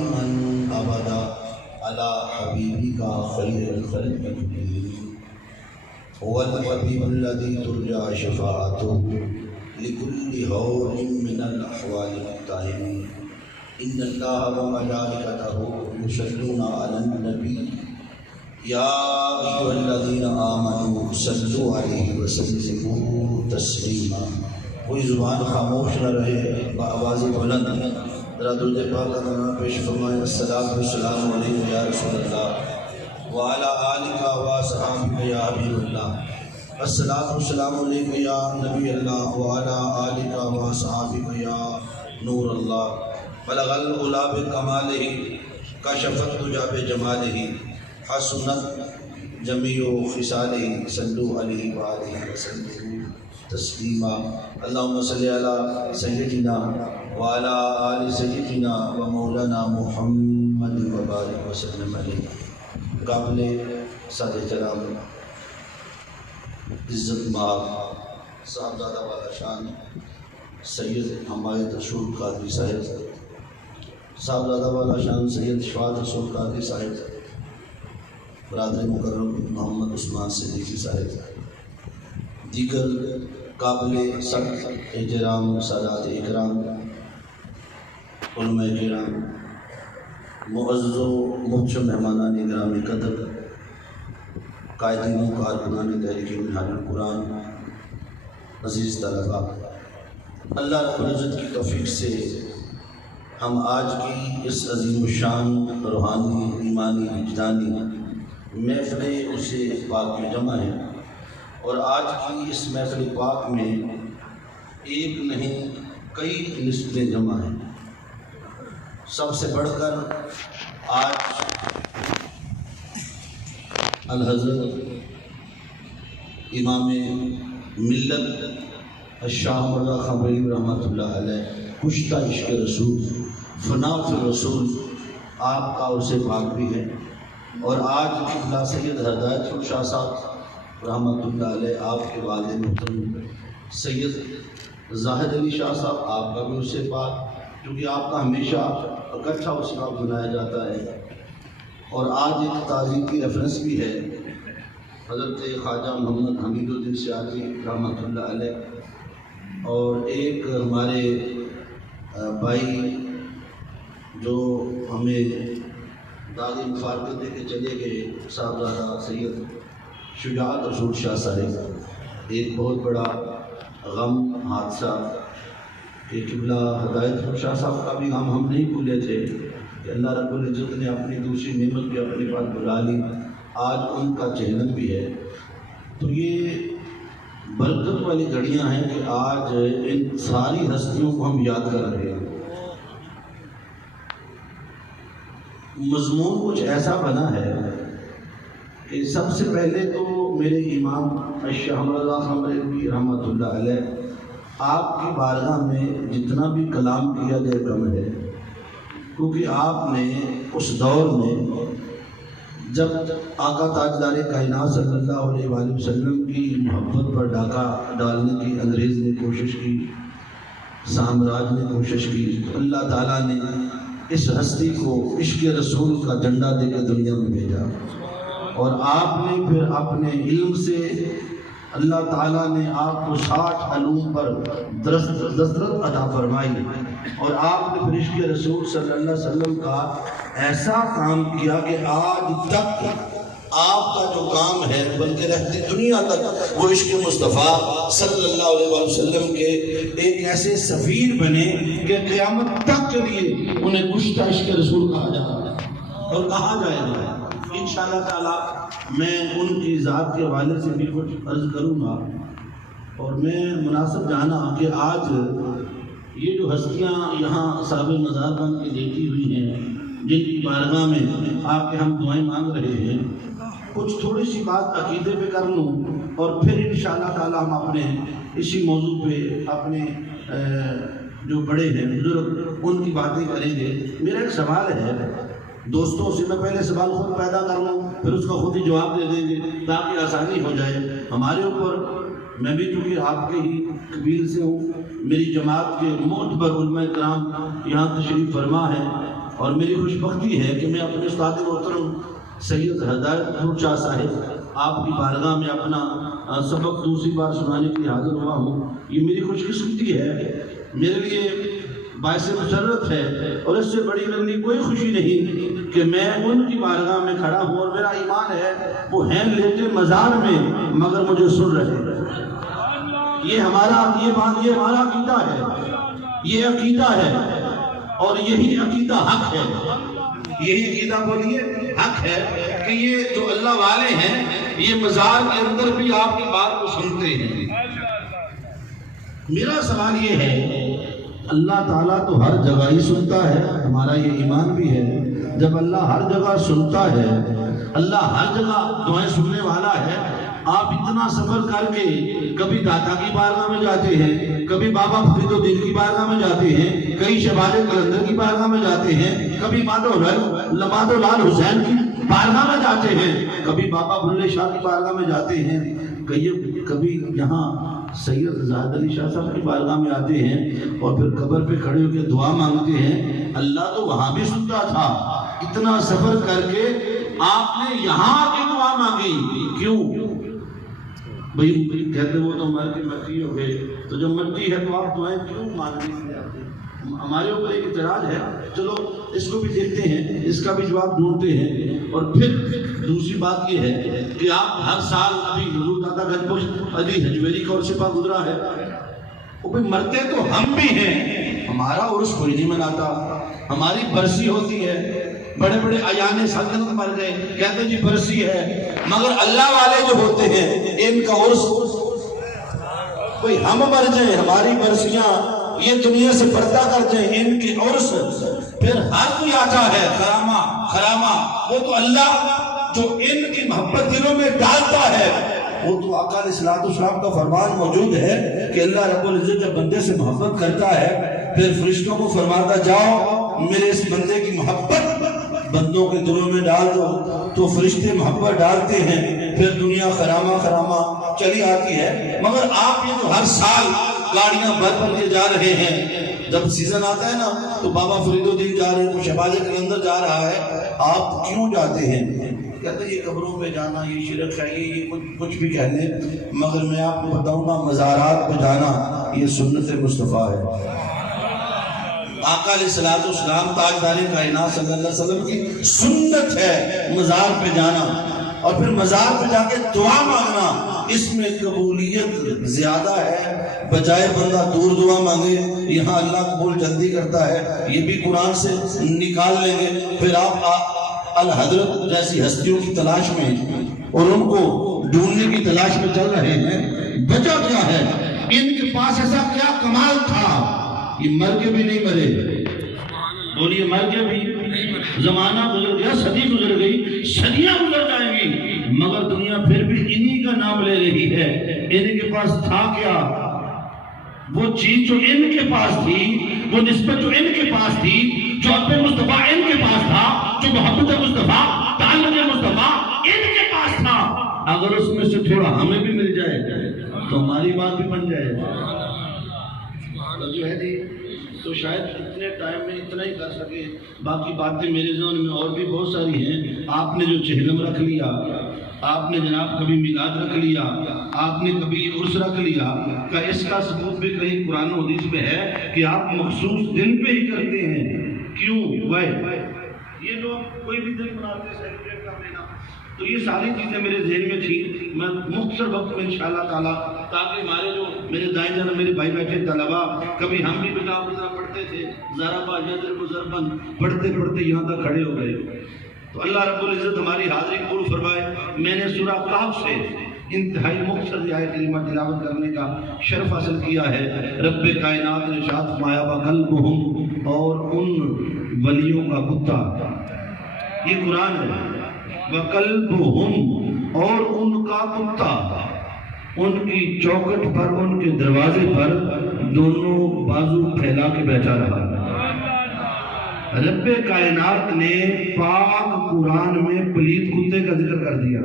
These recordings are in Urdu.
دائما ابدا على حبيبك خير الخلق كلهم هو الحبيب الذي ترجى شفاعته لكل هول من الاحوال متهم ان الله وملائكته يصلون على النبي يا ايها الذين آمنوا صلوا عليه وسلموا تسلیما۔ کوئی زبان خاموش نہ رہے، بآواز بلند ذرا درود پاک کا نام پیش فرمائیں۔ الصلاۃ والسلام علیک یا رسول اللہ وعلی آلک واصحابک یا حبیب اللہ۔ الصلاۃ والسلام علیک یا نبی اللہ وعلی آلک واصحابک یا نور اللہ۔ بلغ العلا بکمالہ کشف الدجی بجمالہ حسنت جمیع خصالہ صلوا علیہ وآلہ وسلم تسلیما۔ اللہم صلی علی سیدنا وعلی آل سیدنا و مولانا محمد وبارک وسلم علیہ۔ قابل سادہ کرام، عزت مآب صاحبزادہ والا شان سید حمایت رسول قادری صاحب، صاحبزادہ والا شان سید شفاعت رسول قادری صاحب، برادر مکرم محمد عثمان صدیقی صاحب، دیگر قابل سخت احترام سادات اکرام، علماء کرام، معزز و محترم مہمانان گرامی قدر، قائدین و کارکنان تحریک منہاج القرآن، عزیز طلباء، اللہ رب العزت کی توفیق سے ہم آج کی اس عظیم الشان روحانی ایمانی وجدانی محفل اسے پاک میں جمع ہے، اور آج کی اس محفل پاک میں ایک نہیں کئی نسبتیں جمع ہیں۔ سب سے بڑھ کر آج الحضرت امام ملت الشاہ مرزا خان بریلوی رحمۃ اللہ علیہ کشتہ عشق رسول فنا فی الرسول آپ کا عرص پاک بھی ہے، اور آج قبلہ سید ہدایت شاہ صاحب رحمۃ اللہ علیہ آپ کے والد محترم سید زاہد علی شاہ صاحب آپ کا بھی عرص پاک، کیونکہ آپ کا ہمیشہ اکٹھا عرص پاک منایا جاتا ہے۔ اور آج ایک تعظیم کی ریفرنس بھی ہے، حضرت خواجہ محمد حمید الدین سیالوی رحمۃ اللہ علیہ، اور ایک ہمارے بھائی جو ہمیں داغی مفارقت دے کے چلے گئے صاحبزادہ سید شجاعت رسول شاہ صاحب، ایک بہت بڑا غم حادثہ کہ قبلہ ہدایت رسول شاہ صاحب کا بھی غم ہم نہیں بھولے تھے کہ اللہ رب العزت نے اپنی دوسری نعمت بھی اپنے پاس بلا لی، آج ان کا چہلم بھی ہے۔ تو یہ برکت والی گھڑیاں ہیں کہ آج ان ساری ہستیوں کو ہم یاد کر رہے ہیں۔ مضمون کچھ ایسا بنا ہے کہ سب سے پہلے تو میرے امام الشاہ مرزا خان بریلوی رحمۃ اللہ علیہ آپ کی بارگاہ میں جتنا بھی کلام کیا جائے کم ہے، کیونکہ آپ نے اس دور میں جب آقا تاجدار کائنات صلی اللہ علیہ وآلہ وسلم کی محبت پر ڈاکہ ڈالنے کی انگریز نے کوشش کی، سامراج نے کوشش کی، تو اللہ تعالیٰ نے اس ہستی کو عشق رسول کا جھنڈا دے کے دنیا میں بھیجا، اور آپ نے پھر اپنے علم سے اللہ تعالیٰ نے آپ کو 60 علوم پر دسترس عطا فرمائی، اور آپ نے پھر عشق رسول صلی اللہ علیہ وسلم کا ایسا کام کیا کہ آج تک آپ کا جو کام ہے بلکہ رہتی دنیا تک وہ عشق مصطفیٰ صلی اللہ علیہ وسلم کے ایک ایسے سفیر بنے کہ قیامت تک کے لیے انہیں کشتہ عشق رسول کہا جاتا ہے اور کہا جائے گا۔ انشاءاللہ تعالی میں ان کی ذات کے حوالے سے بھی کچھ عرض کروں گا، اور میں مناسب جانا کہ آج یہ جو ہستیاں یہاں صاحب مزار بن کے لیٹی ہوئی ہیں، جن کی بارگاہ میں آپ کے ہم دعائیں مانگ رہے ہیں، کچھ تھوڑی سی بات عقیدے پہ کر لوں، اور پھر انشاءاللہ تعالی ہم اپنے اسی موضوع پہ اپنے جو بڑے ہیں بزرگ ان کی باتیں کریں گے۔ میرا ایک سوال ہے دوستوں سے، میں پہلے سوال خود پیدا کر لوں پھر اس کا خود ہی جواب دے دیں گے تاکہ آسانی ہو جائے ہمارے اوپر۔ میں بھی چونکہ آپ کے ہی قبیل سے ہوں، میری جماعت کے معتبر علماء کرام یہاں تشریف فرما ہے، اور میری خوش بختی ہے کہ میں اپنے استاد محترم سید ہدایت نور شاہ صاحب آپ کی بارگاہ میں اپنا سبق دوسری بار سنانے کے لیے حاضر ہوا ہوں. یہ میری خوش قسمتی ہے، میرے لیے باعث مسرت ہے، اور اس سے بڑی میرے لیے کوئی خوشی نہیں کہ میں ان کی بارگاہ میں کھڑا ہوں، اور میرا ایمان ہے وہ ہیں لیٹے مزار میں مگر مجھے سن رہے ہیں. یہ ہمارا عقیدہ ہے، یہ عقیدہ ہے، اور یہی عقیدہ حق ہے. یہی عقیدہ بولیے حق ہے کہ یہ جو اللہ والے ہیں یہ مزار کے اندر بھی آپ کی بات کو سنتے ہیں. میرا سوال یہ ہے، اللہ تعالیٰ تو ہر جگہ ہی سنتا ہے، ہمارا یہ ایمان بھی ہے. جب اللہ ہر جگہ سنتا ہے، اللہ ہر جگہ دعائیں سننے والا ہے، آپ اتنا سفر کر کے کبھی داتا کی بارگاہ میں جاتے ہیں، کبھی بابا فرید الدین کی بارگاہ میں جاتے ہیں، کئی شہباز قلندر کی بارگاہ میں جاتے ہیں، کبھی مادھو لال حسین کی بارگاہ میں جاتے ہیں، کبھی بابا بلے شاہ کی بارگاہ میں جاتے ہیں، کبھی یہاں سید زاہد علی شاہ صاحب کی بارگاہ میں آتے ہیں، اور پھر قبر پہ کھڑے ہو کے دعا مانگتے ہیں. اللہ تو وہاں بھی سنتا تھا، اتنا سفر کر کے آپ نے یہاں آ کے دعا مانگی کیوں؟ بھئی کہتے وہ تو مر کے مرتی ہو گئے، تو جب مرتی ہے تو آپ دعائیں کیوں مانگنے سے جاتے ہیں؟ ہمارے اوپر ایک اعتراض ہے، چلو اس کو بھی دیکھتے ہیں، اس کا بھی جواب ڈھونڈتے ہیں. اور پھر دوسری بات یہ ہے کہ آپ ہر سال ابھی حضور داتا گنج بخش علی حجویری کا عرص پاک گزرا ہے، وہ بھی مرتے تو ہم بھی ہیں، ہمارا عرص کوئی نہیں مناتا، ہماری برسی ہوتی ہے. بڑے بڑے ایان سلطنت مر گئے، کہتے جی برسی ہے، مگر اللہ والے جو ہوتے ہیں ان کا عرص، کوئی ہم مر جائیں ہماری برسیاں یہ دنیا سے پردہ کر جائیں، ان کے عرص پھر ہر کوئی آتا ہے خرامہ، وہ تو اللہ جو ان کی محبت دلوں میں ڈالتا ہے. وہ تو آقا علیہ السلام کا فرمان موجود ہے کہ اللہ رب العزت جب بندے سے محبت کرتا ہے پھر فرشتوں کو فرماتا جاؤ میرے اس بندے کی محبت بندوں کے دلوں میں ڈال دو، تو فرشتے محبت ڈالتے ہیں، پھر دنیا خرامہ چلی آتی ہے. مگر آپ یہ تو ہر سال گاڑیاں بھر کے جا رہے ہیں، جب سیزن آتا ہے نا تو بابا فرید الدین جا رہے ہیں، تو شہباز قلندر جا رہا ہے، آپ کیوں جاتے ہیں؟ کہتے ہیں یہ قبروں پہ جانا یہ شرک ہے، یہ کچھ بھی کہہ لیں، مگر میں آپ کو بتاؤں گا مزارات پہ جانا یہ سنت مصطفیٰ ہے. آقا علیہ السلام تاجدار کائنات صلی اللہ علیہ وسلم کی سنت ہے مزار پہ جانا، اور پھر مزار پہ جا کے دعا مانگنا، اس میں قبولیت زیادہ ہے بجائے بندہ دور دعا مانگے. یہاں اللہ قبول جلدی کرتا ہے، یہ بھی قرآن سے نکال لیں گے. پھر آپ الحضرت جیسی ہستیوں کی تلاش میں اور ان کو ڈھونڈنے کی تلاش میں چل رہے ہیں. وجہ کیا ہے؟ ان کے پاس ایسا کیا کمال تھا؟ یہ مر کے بھی نہیں مرے، بولیے مر کے بھی. زمانہ گزر گیا، صدی گزر گئی، صدیاں گزر جائیں گی، مگر دنیا پھر بھی انہی کا نام لے رہی ہے. ان کے پاس تھا کیا؟ وہ چیز جو ان کے پاس تھی، وہ نسبت جو ان کے پاس تھی، جو اب مصطفیٰ ان کے پاس تھا، جو محبت مصطفیٰ تعلق مصطفیٰ ان کے پاس تھا، اگر اس میں سے تھوڑا ہمیں بھی مل جائے تو ہماری بات بھی بن جائے. جو ہے جی تو شاید اتنے ٹائم میں اتنا ہی کر سکے، باقی باتیں میرے ذہن میں اور بھی بہت ساری ہیں. آپ نے جو چہلم رکھ لیا، آپ نے جناب کبھی میلاد رکھ لیا، آپ نے کبھی عرس رکھ لیا، کہ اس کا ثبوت بھی کہیں قرآن و حدیث میں ہے کہ آپ مخصوص دن پہ ہی کرتے ہیں. کیوں؟ یہ لوگ کوئی بھی دن مناتے ہیں سیلیبریٹ کر لینا. تو یہ ساری چیزیں میرے ذہن میں تھی. میں مختصر وقت میں انشاءاللہ تعالیٰ، تاکہ ہمارے جو میرے دائیں جانب میرے بھائی بیٹھے طلبا، کبھی ہم بھی بتا پڑھتے تھے، ضربا یضرب ضربا پڑھتے پڑھتے یہاں تک کھڑے ہو گئے. تو اللہ رب العزت ہماری حاضری قبول فرمائے. میں نے سورہ کہف سے انتہائی مختصر آیت کریمہ تلاوت کرنے کا شرف حاصل کیا ہے. رب کائنات نے ارشاد فرمایا وَقَلْبُهُمْ، اور ان ولیوں کا کتا، یہ قرآن ہے. وَقَلْبُهُمْ، اور ان کا کتا، ان کی چوکٹ پر، ان کے دروازے پر دونوں بازو پھیلا کے بیٹھا رہا. رب کائنات نے پاک قرآن میں پلید کتے کا ذکر کر دیا.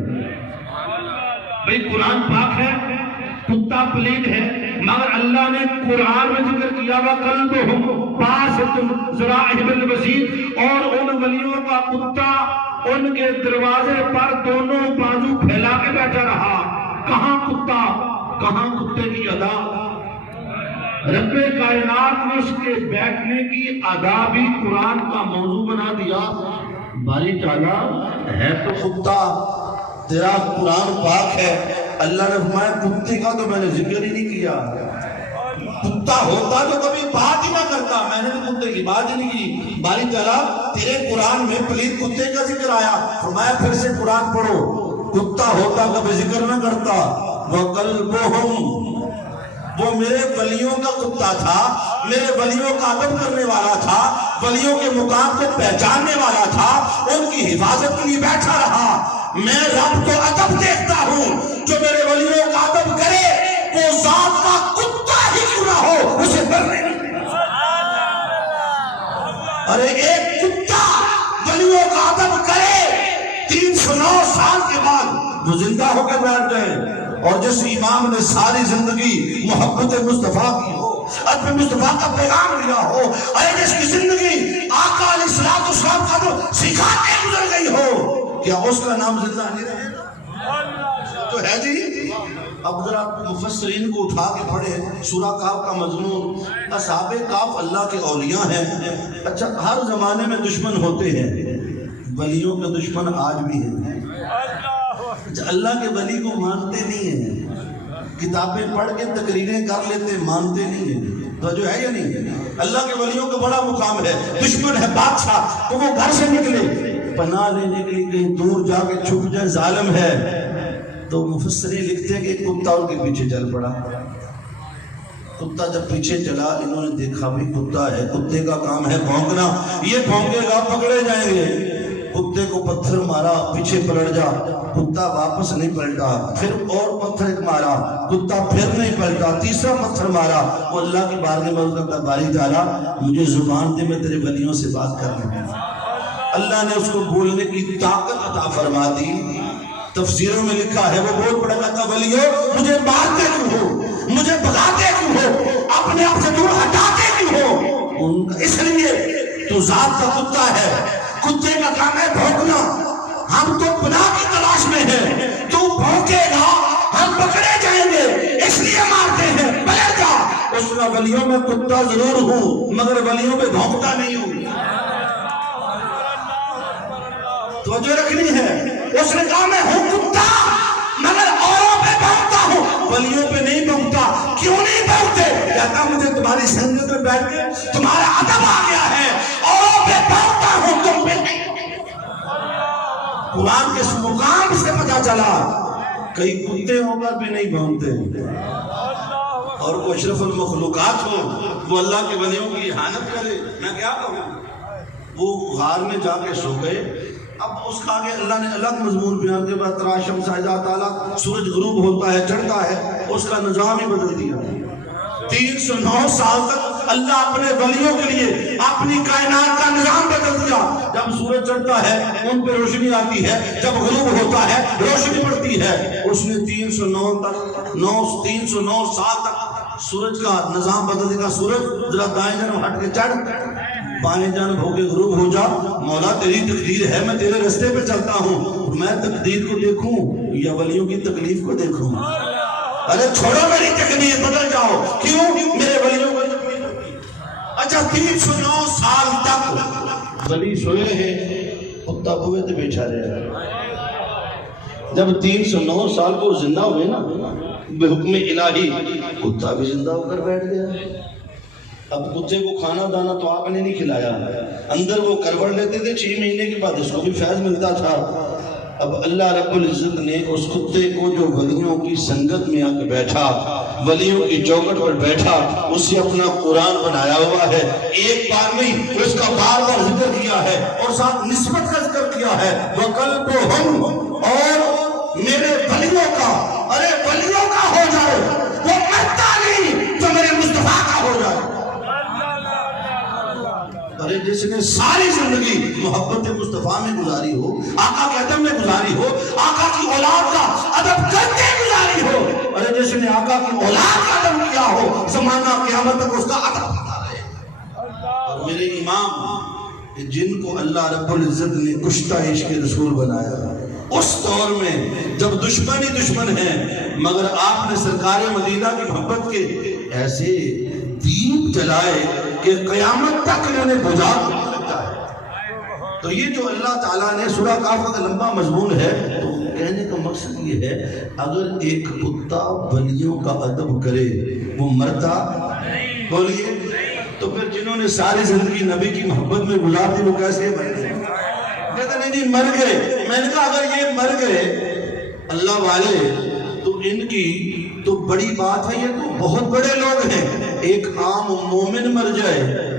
بھئی قرآن پاک ہے، کتا پلید ہے، مگر اللہ نے قرآن میں ذکر کیا وَقَلْبُهُمْ بَاسِطٌ ذِرَاعِهِ بِالْوَسِيدِ، اور ان ولیوں کا کتا ان کے دروازے پر دونوں بازو پھیلا کے بیٹھا رہا۔ کہاں کتا، کہاں کتے کی ادا؟ رب کائنات نے اس کے بیٹھنے کی ادا بھی قرآن کا موضوع بنا دیا۔ باری تعالیٰ ہے تو کتا، تیرا قرآن پاک ہے، اللہ نے فرمایا کتے کا تو میں نے ذکر ہی نہیں کیا۔ کتا ہوتا تو کبھی بات ہی نہ کرتا، میں نے تو کتے کی بات ہی نہیں کی۔ باری تعالیٰ تیرے قرآن میں پلید کتے کا ذکر آیا، فرمایا پھر سے قرآن پڑھو۔ کتا ہوتا کبھی ذکر نہ کرتا۔ وَقَلْبُهُمْ، وہ میرے ولیوں کا کتا تھا، میرے ولیوں کا ادب کرنے والا تھا، ولیوں کے مقام کو پہچاننے والا تھا، ان کی حفاظت کے لیے بیٹھا رہا۔ میں رب تو ادب دیکھتا ہوں، جو میرے ولیوں کا ادب کرے وہ ذات کا کتا ہی کیوں نہ ہو اسے ڈرنے نہیں۔ ارے ایک کتا ولیوں کا ادب کرے، 309 سال کے بعد وہ زندہ ہو کے بیٹھ گئے۔ اور جس امام نے ساری زندگی محبت مصطفیٰ کی ہو، ادب مصطفیٰ کا پیغام لیا ہو، ارے جس کی زندگی آقا علیہ السلام کا تو سکھاتے گزر گئی ہو، کیا اس کا نام زندہ نہیں رہے گا؟ تو ہے جی۔ اب ذرا مفسرین کو اٹھا کے پڑھے سورہ کہف کا مضمون۔ اصحاب کہف اللہ کے اولیاء ہیں۔ اچھا، ہر زمانے میں دشمن ہوتے ہیں، ولیوں کے دشمن آج بھی ہیں۔ اللہ کے ولی کو مانتے نہیں ہیں، کتابیں پڑھ کے تقریریں کر لیتے، مانتے نہیں ہیں۔ تو جو ہے یا نہیں، اللہ کے ولیوں کا بڑا مقام ہے۔ دشمن ہے بادشاہ تو وہ گھر سے نکلے پناہ لینے کے لیے کہیں دور جا کے چھپ جائے، ظالم ہے تو مفسرین لکھتے ہیں کہ ایک کتا ان کے پیچھے چل پڑا۔ کتا جب پیچھے چلا، انہوں نے دیکھا بھی کتا ہے، کتے کا کام ہے بھونکنا، یہ بھونکے گا پکڑے جائیں گے۔ کتے کو پتھر مارا، پیچھے پلٹ جا، کتا واپس نہیں پلٹا، پھر اور پتھر ایک مارا، کتا پھر نہیں پلٹا، تیسرا پتھر مارا۔ وہ اللہ کی بارگاہ میں عرض کرتا، باری تعالیٰ مجھے زبان دے، میں تیرے ولیوں سے بات کرنے ہوں۔ اللہ نے اس کو بولنے کی طاقت عطا فرما دی۔ تفسیروں میں لکھا ہے وہ بول پڑا کہتا، ولیوں مجھے مارتے کیوں ہو، مجھے بھگاتے کیوں ہو، اپنے آپ سے دور ہٹاتے کیوں ہو؟ اس لیے تو ذات کا کتا ہے، کتے کا کام ہے بھونکنا، ہم تو پناہ کی تلاش میں ہیں، تو بھونکے گا ہم پکڑے جائیں گے، اس لیے مارتے ہیں، پلٹ جا۔ اس میں ولیوں میں کتا ضرور ہوں مگر ولیوں میں بھونکتا نہیں ہوں۔ توجہ رکھنی ہے، اس نے کہا میں ہوں کتا مگر اوروں پہ بھونکتا ہوں، ولیوں پہ نہیں بھونکتا۔ کیوں نہیں بھونکتے؟ کہتا مجھے تمہاری سنگت میں بیٹھ کے تمہارا ادب آ گیا ہے، اوروں پہ بھونکتا ہوں تم پہ نہیں۔ قرآن کے اس مقام سے پتہ چلا کئی کتے ہو کر بھی نہیں بھونکتے، اور وہ اشرف المخلوقات ہو وہ اللہ کے ولیوں کی احانت کرے، میں کیا کہوں؟ وہ غار میں جا کے سو گئے۔ اب اس کا آگے اللہ نے الگ مضمون بیان کے بعد تراشم سائدہ تعالیٰ سورج غروب ہوتا ہے چڑھتا ہے، اس کا نظام ہی بدل دیا۔ 309 سال تک اللہ اپنے ولیوں کے لیے اپنی کائنات کا نظام بدل دیا۔ جب سورج چڑھتا ہے ان پہ روشنی آتی ہے، جب غروب ہوتا ہے روشنی پڑتی ہے۔ اس نے 309 سال تک سورج کا نظام بدل دیا۔ سورج ذرا دائیں جانب ہٹ کے چڑھ، بائیں جانب ہو کے غروب ہو جا، مولا تیری تقدیر ہے میں تیرے رستے پہ چلتا ہوں، میں تقدیر کو دیکھوں یا ولیوں کی تکلیف کو دیکھوں؟ ارے چھوڑو میری تقدیر، بدل جاؤ، کیوں؟ میرے ولیوں کو تکلیف ہوتی ہے۔ اچھا 309 سال تک ولی سوئے ہیں، کتا بوئے تو بیٹھا رہا۔ جب 309 سال کو زندہ ہوئے نا بے حکم الہی، کتا بھی زندہ ہو کر بیٹھ گیا۔ اب کتے کو کھانا دانا تو آپ نے نہیں کھلایا، اندر وہ کروڑ لیتے تھے، 6 مہینے کے بعد اس کو بھی فیض ملتا تھا۔ اب اللہ رب العزت نے اس کتے کو جو ولیوں کی سنگت میں آ کے بیٹھا، ولیوں کی چوکٹ پر بیٹھا، اسے اپنا قرآن بنایا ہوا ہے۔ ایک بار نہیں اس کا بار بار ذکر کیا ہے اور ساتھ نسبت کا ذکر کیا ہے۔ وَقَلْبُهُمْ، اور میرے ولیوں کا، ارے ولیوں کا ہو جائے، وہ مرتا نہیں تو میرے مصطفیٰ کا ہو جائے۔ ارے جس نے ساری زندگی محبت مصطفیٰ میں گزاری ہو، آقا کے ادب میں گزاری ہو، آقا کی اولاد کا ادب کرتے گزاری ہو، ارے جس نے آقا کی اولاد کا ادب کیا زمانہ قیامت تک اس کا عطا ہوتا رہے۔ اور میرے امام جن کو اللہ رب العزت نے کشتہ عشق رسول بنایا، اس دور میں جب دشمن ہی دشمن ہیں، مگر آپ نے سرکار مدینہ کی محبت کے ایسے دیپ جلائے کہ قیامت تک انہیں بجھا نہیں سکتا ہے۔ تو یہ جو اللہ تعالیٰ نے سورہ کاف کا لمبا مضمون ہے، تو کہنے کا مقصد یہ ہے اگر ایک کتا ولیوں کا ادب کرے وہ مرتا بولیے، تو پھر جنہوں نے ساری زندگی نبی کی محبت میں گزار دی وہ کیسے مر گئے؟ کہتا نہیں جی مر گئے۔ میں نے کہا اگر یہ مر گئے اللہ والے تو ان کی تو بڑی بات ہے، یہ تو بہت بڑے لوگ ہیں۔ ایک عام مومن مر جائے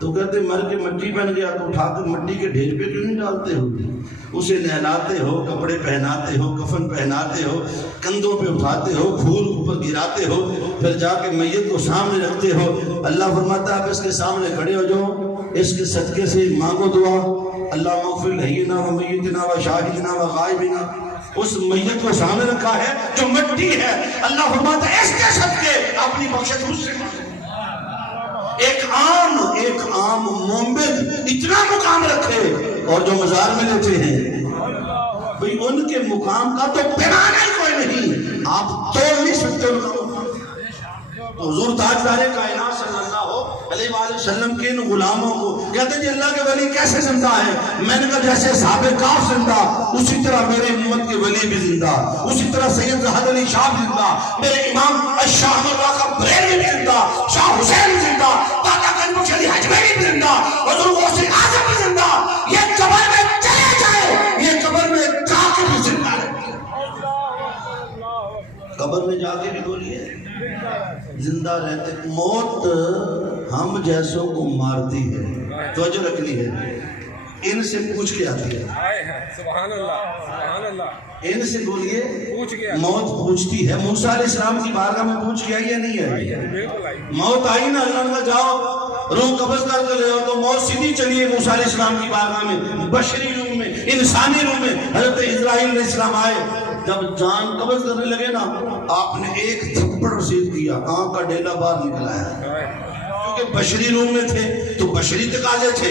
تو کہتے مر کے مٹی بن گیا تو اٹھا کر مٹی کے ڈھیر پہ کیوں نہیں ڈالتے ہو؟ اسے نہلاتے ہو، کپڑے پہناتے ہو، کفن پہناتے ہو، کندھوں پہ اٹھاتے ہو، پھول اوپر گراتے ہو، پھر جا کے میت کو سامنے رکھتے ہو۔ اللہ فرماتا ہے آپ اس کے سامنے کھڑے ہو جاؤ، اس کے صدقے سے مانگو دعا، اللہ مغفر لحینا و میتنا و شاہدنا و غائبنا۔ اس میت کو سامنے رکھا ہے جو مٹی ہے، اللہ فرماتا ہے اس کے صدقے اپنی بخشش مجھ سے مانگو۔ ایک عام مومن اتنا مقام رکھے اور جو مزار میں لیتے ہیں بھئی ان کے مقام کا تو پیمانہ ہی کوئی نہیں، آپ توڑ نہیں سکتے ان کا مقام۔ تو حضور تاجدار کائنات صلی اللہ علیہ وآلہ وسلم کے ان غلاموں کو کہتے ہیں جی اللہ کے ولی کیسے زندہ ہے؟ میں نے کہا جیسے صحاب کاف زندہ، اسی طرح میرے امت کے ولی بھی زندہ، اسی طرح سید زہد علی شاہ بھی زندہ، میرے امام الشاہ مرغا بریلوی بھی زندہ، شاہ حسین بھی زندہ، داتا گنج بخش علی حجویری بھی زندہ، حضور غوث اعظم بھی زندہ۔ یہ قبر میں چلے جائے، یہ قبر میں جا کے بھی زندہ رہے، قبر میں جا کے بھی بولیے زندہ رہتے۔ موت ہم جیسوں کو مارتی ہے، توجہ رکھنی ہے، ان سے پوچھ کے آتی ہے۔ سبحان اللہ، سبحان اللہ۔ ان سے بولیے پوچھ کے موت پوچھتی ہے۔ موسیٰ علیہ السلام کی بارگاہ میں پوچھ کے آئی یا نہیں آئی؟ موت آئی نا، اللہ نے جاؤ روح قبض کر کے لے آؤ، تو موت سیدھی چلی ہے موسیٰ علیہ السلام کی بارگاہ میں، بشری روح میں، انسانی روح میں۔ حضرت اسرائیل علیہ السلام آئے، جب جان قبض کرنے لگے نا، آپ نے ایک تھپڑ رسید کیا، آنکھ کا ڈیلا باہر نکلا ہے، کیونکہ بشری روح میں تھے تو بشری تقاضے تھے۔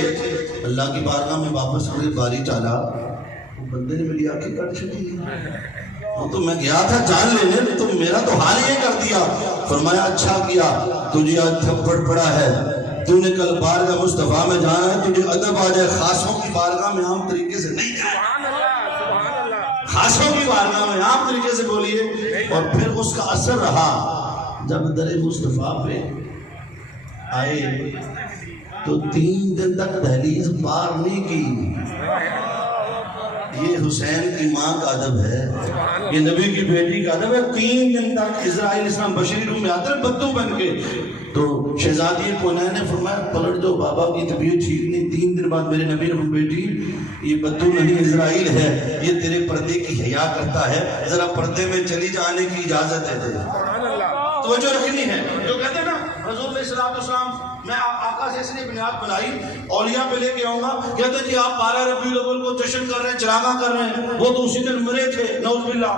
اللہ کی بارگاہ میں واپس کرے باری چالا، وہ بندے نے میری آنکھیں کٹ چکی، وہ تو میں گیا تھا جان لینے، تو میرا تو حال یہ کر دیا۔ فرمایا اچھا کیا، تجھے آج تھپڑ پڑا ہے، تو نے کل بارگاہ مصطفیٰ میں جانا ہے، تجھے ادب آ جائے، خاصوں کی بارگاہ میں عام طریقے سے نہیں جائے، خاصوں کی بارگاہ میں عام طریقے سے بولیے۔ اور پھر اس کا اثر رہا، جب در مصطفیٰ پہ آئے تو 3 دن تک دہلیز پار نہیں کی۔ یہ حسین کی ماں کا ادب ہے، یہ نبی کی بیٹی کا ادب ہے۔ 3 دن تک اسرائیل اسلام بشری روح میں آتے ہیں بدو بن کے، تو شہزادی کونین نے فرمایا پلٹ جو بابا کی طبیعت ٹھیک نہیں۔ 3 دن بعد میرے نبی نے بیٹی یہ بدو نہیں اسرائیل ہے، یہ تیرے پردے کی حیا کرتا ہے، ذرا پردے میں چلی جانے کی اجازت ہے تجھے۔ توجہ رکھنی ہے، جو کہتے ہیں نا رسول علیہ السلام میں آقا سے اس نے بنیاد بنائی، اولیاء پہ لے کے آؤں گا، کہتے ہیں جی آپ 12 ربیع الاول کو جشن کر رہے ہیں، چراغاں کر رہے ہیں، وہ تو اسی دن مرے تھے نعوذ باللہ۔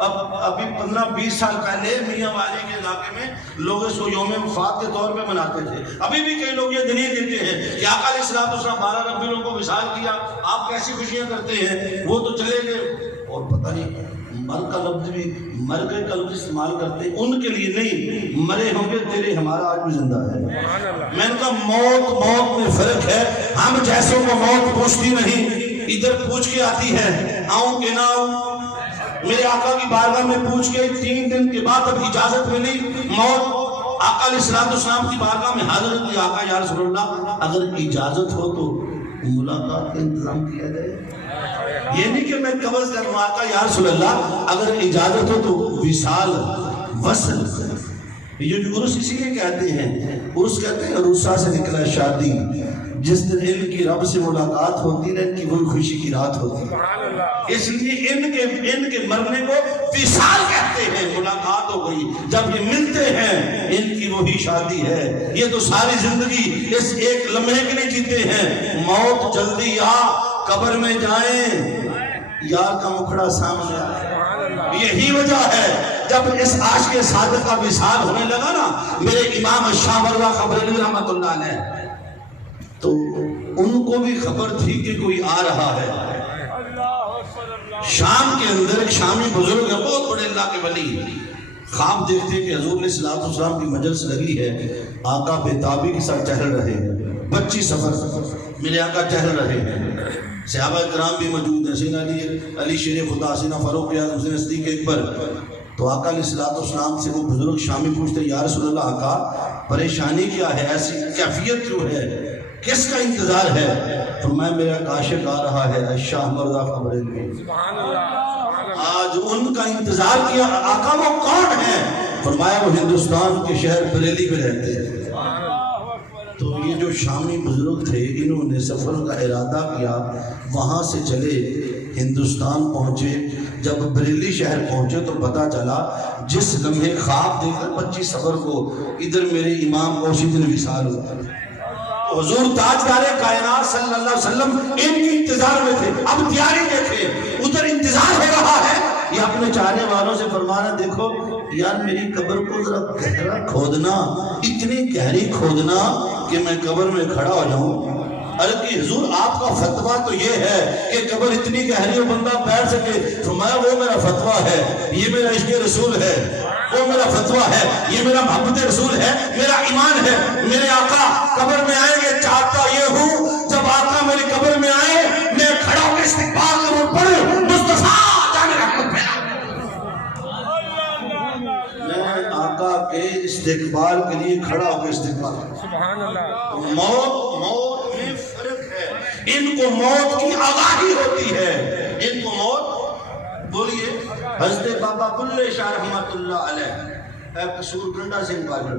ابھی 15-20 سال پہلے میاں والی کے علاقے میں لوگ اس کو یوم وفات کے طور پہ مناتے تھے۔ ابھی بھی کئی لوگ یہ دلیل دیتے ہیں کہ آقا علیہ السلام 12 ربیع الاول کو وصال کیا، آپ کیسی خوشیاں کرتے ہیں، وہ تو چلے گئے۔ اور پتہ نہیں مر کا لفظ بھی مر گئے کا لفظ استعمال کرتے ہیں، ان کے لیے نہیں، مرے ہوں گے تیرے ہمارا آج بھی زندہ ہے۔ میں نے کہا موت میں فرق ہے، ہم جیسوں کو موت پوچھتی نہیں، ادھر پوچھ کے آتی ہے، آؤں کہ نہ آؤں۔ میرے آقا کی بارگاہ میں پوچھ کے 3 دن کے بعد اب اجازت ملی، موت آقا علیہ السلام کی بارگاہ میں حاضر ہوئی، آقا یا رسول اللہ اگر اجازت ہو تو ملاقات کا انتظام کیا جائے۔ یہ نہیں کہ میں قبض کر رہا، آقا یا رسول اللہ اگر اجازت ہو تو وصال وصل، یہ جو عرس اسی لیے کہتے ہیں، عرس کہتے ہیں عروسہ سے نکلا شادی، جس دن ان کی رب سے ملاقات ہوتی ہے ان کی وہی خوشی کی رات ہوتی ہے، اس لیے ان کے مرنے کو وصال کہتے ہیں، ملاقات ہو گئی، جب یہ ملتے ہیں ان کی وہی شادی ہے۔ یہ تو ساری زندگی اس ایک لمحے کے لیے جیتے ہیں، موت جلدی آ، قبر میں جائیں، یار کا مکھڑا سامنے آئے، یہی وجہ ہے جب اس عاشق صادق کا وصال ہونے لگا نا میرے امام شاہ مرزا بریلوی رحمۃ اللہ علیہ، تو ان کو بھی خبر تھی کہ کوئی آ رہا ہے۔ شام کے اندر ایک شامی بزرگ ہے، بہت بڑے اللہ کے ولی، خواب دیکھتے کہ حضور علیہ السلام کی مجلس لگی ہے، آقا بیتابی کے ساتھ چہل رہے ہیں، 25 سفر میرے آقا چہل رہے ہیں، صحابہ کرام بھی موجود ہیں، سیدنا علی شیر خدا، سیدنا فاروق اعظم، سیدنا صدیق اکبر۔ تو آقا علیہ السلام سے وہ بزرگ شامی پوچھتے یا رسول اللہ آقا پریشانی کیا ہے، ایسی کیفیت کیوں ہے، کس کا انتظار ہے؟ فرمایا میرا عاشق آ رہا ہے شاہ مرزا بریلوی، آج ان کا انتظار کیا۔ آقا وہ کون ہے؟ فرمایا وہ ہندوستان کے شہر بریلی میں رہتے ہیں۔ تو یہ جو شامی بزرگ تھے انہوں نے سفر کا ارادہ کیا، وہاں سے چلے ہندوستان پہنچے۔ جب بریلی شہر پہنچے تو پتا چلا جس لمحے خواب دیکھ کر 25 سفر کو ادھر میرے امام کو اسی دن وصال ہوا۔ حضور تاجدار کائنات صلی اللہ علیہ وسلم ان کی انتظار میں تھے۔ اب تیاری دیکھیں، ادھر انتظار ہو رہا ہے، یہ اپنے چاہنے والوں سے فرمانا دیکھو یار میری قبر کو ذرا گہرا کھودنا، اتنی گہری کھودنا کہ میں قبر میں کھڑا ہو جاؤں۔ عرض کی حضور آپ کا فتویٰ تو یہ ہے کہ قبر اتنی گہری ہو بندہ بیٹھ سکے۔ فرمایا وہ میرا فتویٰ ہے، یہ میرا عشق رسول ہے، وہ میرا فتویٰ ہے، یہ میرا محبت رسول ہے، میرا ایمان ہے۔ میرے آقا قبر میں آئیں گے، چاہتا یہ ہوں جب آقا میری قبر میں آئے میں کھڑا ہو کے استقبال کروں، پڑھوں مصطفیٰ جانے رحمت پھیلا۔ میں آقا کے استقبال کے لیے کھڑا ہو کے استقبال۔ سبحان اللہ۔ موت میں فرق ہے، ان کو موت کی آگاہی ہوتی ہے، ان کو موت بولیے حضرت بابا بلے شاہ رحمت اللہ علیہ قصور گنڈا سنگھ باجر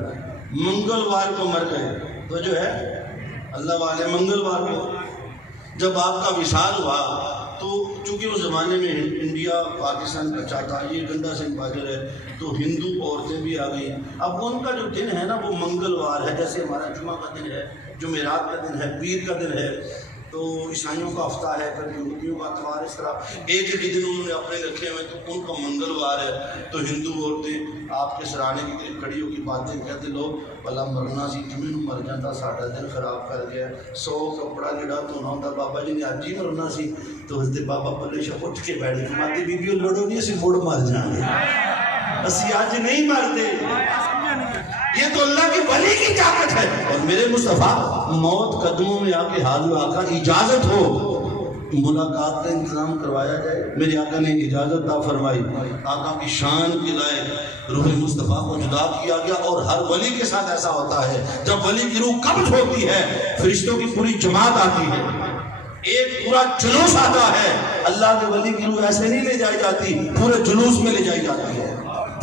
منگلوار کو مر گئے۔ تو جو ہے اللہ والے منگلوار کو جب آپ کا وصال ہوا تو چونکہ اس زمانے میں انڈیا پاکستان کچا تھا، یہ گنڈا سنگھ باجر ہے، تو ہندو عورتیں بھی آ گئیں۔ اب ان کا جو دن ہے نا وہ منگلوار ہے، جیسے ہمارا جمعہ کا دن ہے، جمعرات کا دن ہے، پیر کا دن ہے، تو عیسائیوں کا ہفتہ ہے، پھر یہودیوں کا اتوار، اس طرح ایک ایک دن انہوں نے اپنے رکھے ہوئے، تو ان کا منگلوار ہے۔ تو ہندو عورتیں آپ کے سرانے کی قریب کھڑی ہو کی باتیں کہتے لوگ بھلا مرنا سی جمعے مر جاتا، ساڈا دن خراب کر گیا، 100 کپڑا جڑا دھونا ہوتا، بابا جی نے اج ہی مرنا سی۔ تو حضرت بابا بلے شاہ اٹھ کے بیٹھ گئے، ماتے بیبیوں لڑو نہیں، اسی مڑ مر جائیں گے، اسی آج نہیں مرتے۔ یہ تو اللہ کی ولی کی طاقت ہے۔ اور میرے مصطفیٰ موت قدموں میں آ کے حاضر، آقا اجازت ہو ملاقات کا انتظام کروایا جائے۔ میرے آقا نے اجازت عطا فرمائی، آقا کی شان کے لائق روح مصطفیٰ کو جدا کیا گیا۔ اور ہر ولی کے ساتھ ایسا ہوتا ہے، جب ولی کی روح قبض ہوتی ہے فرشتوں کی پوری جماعت آتی ہے، ایک پورا جلوس آتا ہے۔ اللہ کے ولی کی روح ایسے نہیں لے جائی جاتی، پورے جلوس میں لے جائی جاتی ہے،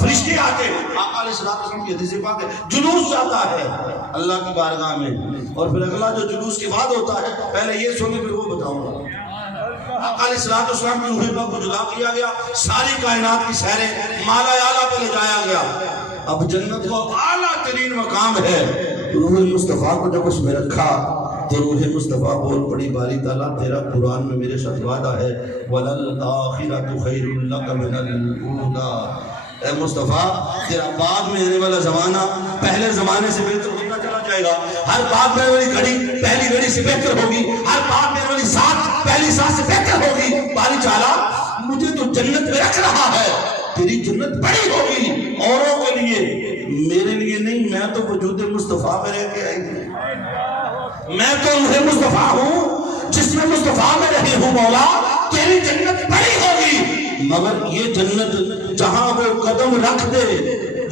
فرشتے آتے ہیں، آقا علیہ السلام کی حدیث پاک ہے، جلوس جاتا ہے اللہ کی بارگاہ میں۔ اور پھر اگلا جو جلوس کے بعد ہوتا ہے، پہلے یہ سونے پھر وہ بتاؤں گا۔ آقا علیہ السلام کی روح پاک کو جدا کیا گیا، ساری کائنات کی سیریں مالا اعلیٰ پہ لے جایا گیا۔ اب جنت کو اعلیٰ ترین مقام ہے، روح مصطفیٰ کو جب اس میں رکھا تو روح مصطفیٰ بول پڑی باری تعالیٰ تیرا قرآن میں میرے ساتھ وعدہ ہے وَلَلْآخِرَةُ خَيْرٌ لَكَ مِنَ الْأُولَىٰ۔ اے مصطفیٰ تیرا بعد میں آنے والا زمانہ پہلے زمانے سے بہتر ہوتا چلا جائے گا، ہر بعد میں آنے والی گھڑی پہلی گھڑی سے بہتر ہوگی، ہر بعد میں آنے والی ساتھ پہلی ساتھ سے بہتر ہوگی۔ باری تعالیٰ مجھے تو جنت میں رکھ رہا ہے، تیری جنت بڑی ہوگی اوروں کے لیے، میرے لیے نہیں۔ میں تو وجود مصطفیٰ میں رہ کے آئی ہوں، میں تو روح مصطفیٰ ہوں، جس میں مصطفیٰ میں رہی ہوں۔ مولا تیری جنت بڑی ہوگی، مگر یہ جنت جہاں وہ قدم رکھ دے،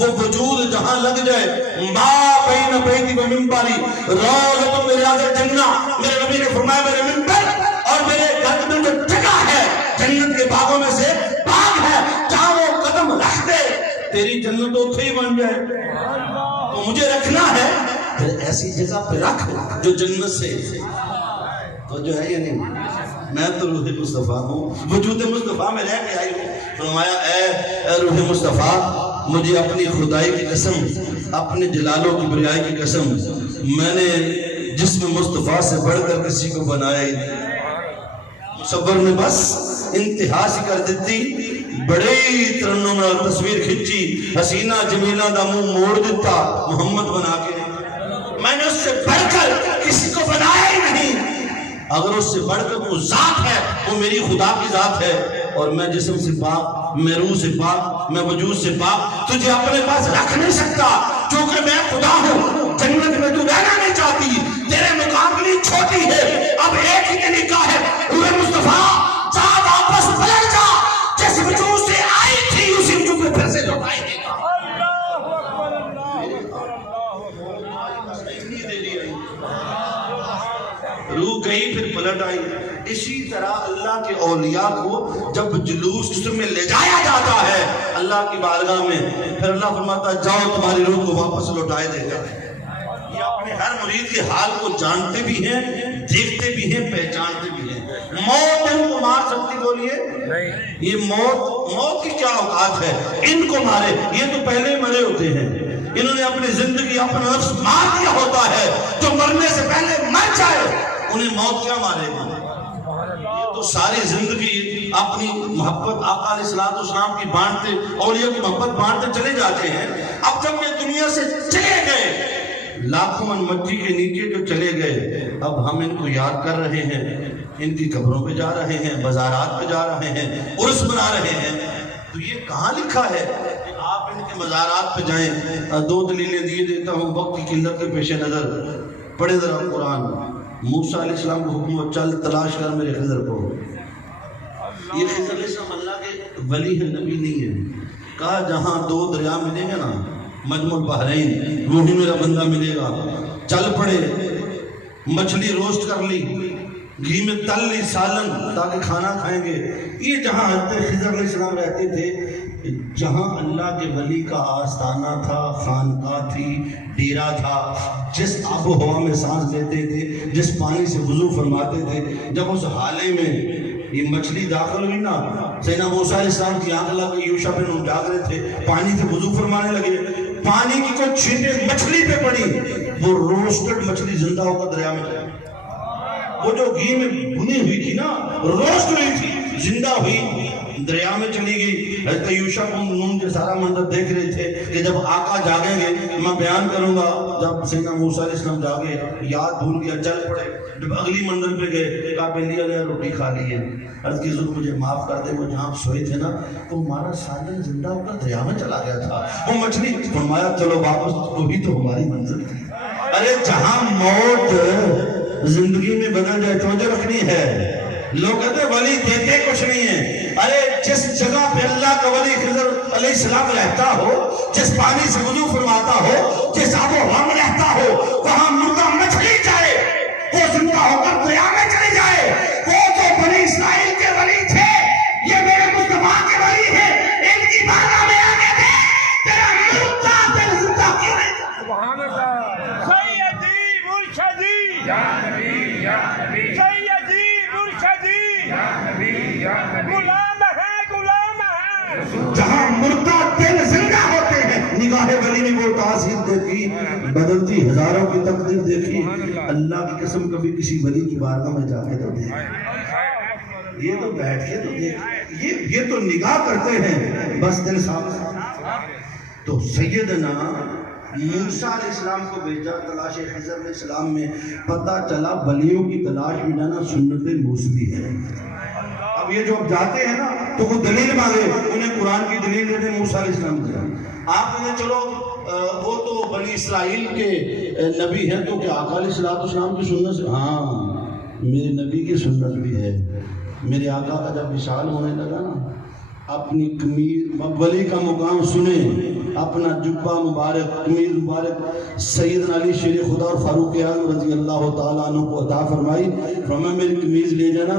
وہ وجود جہاں لگ جائے، ما بین بیتی و منبری روضۃ من ریاض الجنہ، میرے نبی نے فرمایا میرے منبر اور میرے گھر میں جو جگہ ہے جنت کے باغوں میں سے باغ ہے، جہاں وہ قدم رکھ دے تیری جنت اتھے ہی بن جائے۔ تو مجھے رکھنا ہے پھر ایسی جگہ پہ رکھ جو جنت سے تو جو ہے یہ نہیں۔ میں تو روح مصطفیٰ ہوں، وجود مصطفیٰ میں رہ کے آئی ہوں۔ فرمایا اے روح مصطفیٰ مجھے اپنی خدائی کی قسم، اپنے جلال و کبریائی کی قسم، میں نے جسم مصطفیٰ سے بڑھ کر کسی کو بنایا ہی نہیں۔ مصور نے بس انتہا سی کر دیتی بڑی ترنم نال تصویر کھچی حسینہ جمیلہ دا منہ موڑ دیتا محمد بنا کے میں نے اس سے بڑھ کر کسی کو بنایا ہی نہیں اگر اس سے بڑھ کر وہ ذات ہے وہ میری خدا کی ذات ہے اور میں جسم سے پاک میں روح سے پاک میں وجود سے پاک تجھے اپنے پاس رکھ نہیں سکتا کیونکہ میں خدا ہوں جنت میں تو رہنا نہیں چاہتی تیرے مقابلے چھوٹی ہے اب ایک ہی طریقہ ہے روح مصطفیٰ جا واپس پلٹ جا جس وجود سے آئی تھی اسی وجود میں پھر سے لوٹائی دے گا روح گئی پھر پلٹ آئی اسی طرح اللہ کے اولیاء کو جب جلوس میں لے جایا جاتا ہے اللہ کی بارگاہ میں پھر اللہ فرماتا ہے جاؤ تمہاری روح کو واپس لوٹائے دے گا یہ اپنے ہر مرید کے حال کو جانتے بھی ہیں دیکھتے بھی ہیں پہچانتے بھی ہیں موت ان کو مار سکتی بولیے یہ موت کی کیا اوقات ہے ان کو مارے یہ تو پہلے مرے ہوتے ہیں انہوں نے اپنی زندگی اپنا نفس مار دیا ہوتا ہے جو مرنے سے پہلے مر جائے انہیں موت کیا مارے گا یہ تو ساری زندگی اپنی محبت آقا علیہ السلام کی بانٹتے اولیاء کی محبت بانٹتے چلے جاتے ہیں اب جب یہ دنیا سے چلے گئے لاکھوں من مٹی کے نیچے جو چلے گئے اب ہم ان کو یاد کر رہے ہیں ان کی قبروں پہ جا رہے ہیں بازارات پہ جا رہے ہیں عرس بنا رہے ہیں تو یہ کہاں لکھا ہے کہ آپ ان کے مزارات پہ جائیں دو دلیلیں دیے دیتا ہوں وقت کی قلت کے پیش نظر پڑھے ذرا قرآن موسیٰ علیہ السلام کو حکم چل تلاش کر میرے خضر کو یہ خضر علیہ السلام اللہ کے ولی ہے نبی نہیں ہے کہا جہاں دو دریا ملیں گے نا مجمع البحرین وہی میرا بندہ ملے گا چل پڑے مچھلی روسٹ کر لی گھی میں تل لی سالن تاکہ کھانا کھائیں گے یہ جہاں حضرت خضر علیہ السلام رہتے تھے جہاں اللہ کے ولی کا آستانہ تھا خانقاہ تھی ڈیرا تھا جس آب و ہوا میں سانس لیتے تھے جس پانی سے وضو فرماتے تھے جب اس حالے میں یہ مچھلی داخل ہوئی نا سیدنا موسیٰ علیہ السلام کی آنکھ لگ گئی یوشع بن نون جاگ رہے تھے پانی سے وضو فرمانے لگے پانی کی کوئی چھینٹے مچھلی پہ پڑی وہ روسٹڈ مچھلی زندہ ہو کر دریا میں وہ جو گھی میں بھنی ہوئی تھی نا روسٹ ہوئی تھی زندہ ہوئی دریا میں چلی گئی حضرت یوشع بن نون کے سارا منظر دیکھ رہے تھے کہ جب آقا جاگیں گے میں بیان کروں گا جب سیدنا موسیٰ علیہ السلام جاگے یاد بھول گیا چل پڑے جب اگلی منزل پہ گئے کہا پہلی علیہ روٹی کھا لی ہے عرض کی حضور مجھے معاف کر دے وہ جہاں سوئے تھے نا تو ہمارا سالن زندہ ہو کر دریا میں چلا گیا تھا وہ مچھلی فرمایا چلو واپس وہی تو ہماری منزل تھی ارے جہاں موت زندگی میں بدل جائے توجہ رکھنی ہے لوگ کہتے ولی دیتے کچھ نہیں ہے ارے جس جگہ پہ اللہ کا ولی خضر علیہ السلام رہتا ہو جس پانی سے وضو فرماتا ہو جس آب و ہوا میں رہتا ہو وہاں مردہ مچھلی جائے وہ زندہ ہو کر دریا میں چلی جائے وہ تو بنی اسرائیل کے ولی تھے یہ میرے مصطفیٰ کے ولی ہے ان کی بارگاہ میں آگے دے تیرا مردہ دل زندہ کیوں نہیں سبحان اللہ سیدی مرشدی یا نبی یا نبی سیدی مرشدی یا نبی یا نبی غلام ہے جہاں مردہ دل زندہ ہوتے ہیں نگاہ ولی نے وہ تاثیر دیکھی بدلتی ہزاروں کی تقدیر دیکھی اللہ کی قسم کبھی کسی ولی کی بارگاہ میں جا کے تو دیکھ یہ تو بیٹھ کے تو دیکھ یہ تو نگاہ کرتے ہیں بس دل صاف تو سیدنا موسیٰ علیہ السلام کو بھیجا تلاش خضر علیہ السلام میں پتہ چلا ولیوں کی تلاش میں جانا سنت موسوی ہے اب یہ جو اب جاتے ہیں نا تو وہ دلیل مانگے انہیں قرآن کی دلیل دیتے موسیٰ علیہ السلام دیا آپ نے چلو وہ تو بنی اسرائیل کے نبی ہیں تو کیا آقا علیہ السلام کی سنت سے ہاں میرے نبی کی سنت بھی ہے میرے آقا کا جب وصال ہونے لگا نا اپنی قمیض ولی کا مقام سنیں اپنا جبہ مبارک قمیض مبارک سیدنا علی شیر خدا اور فاروق اعظم رضی اللہ تعالیٰ عنہ کو عطا فرمائی فرمایا میری قمیض لے جانا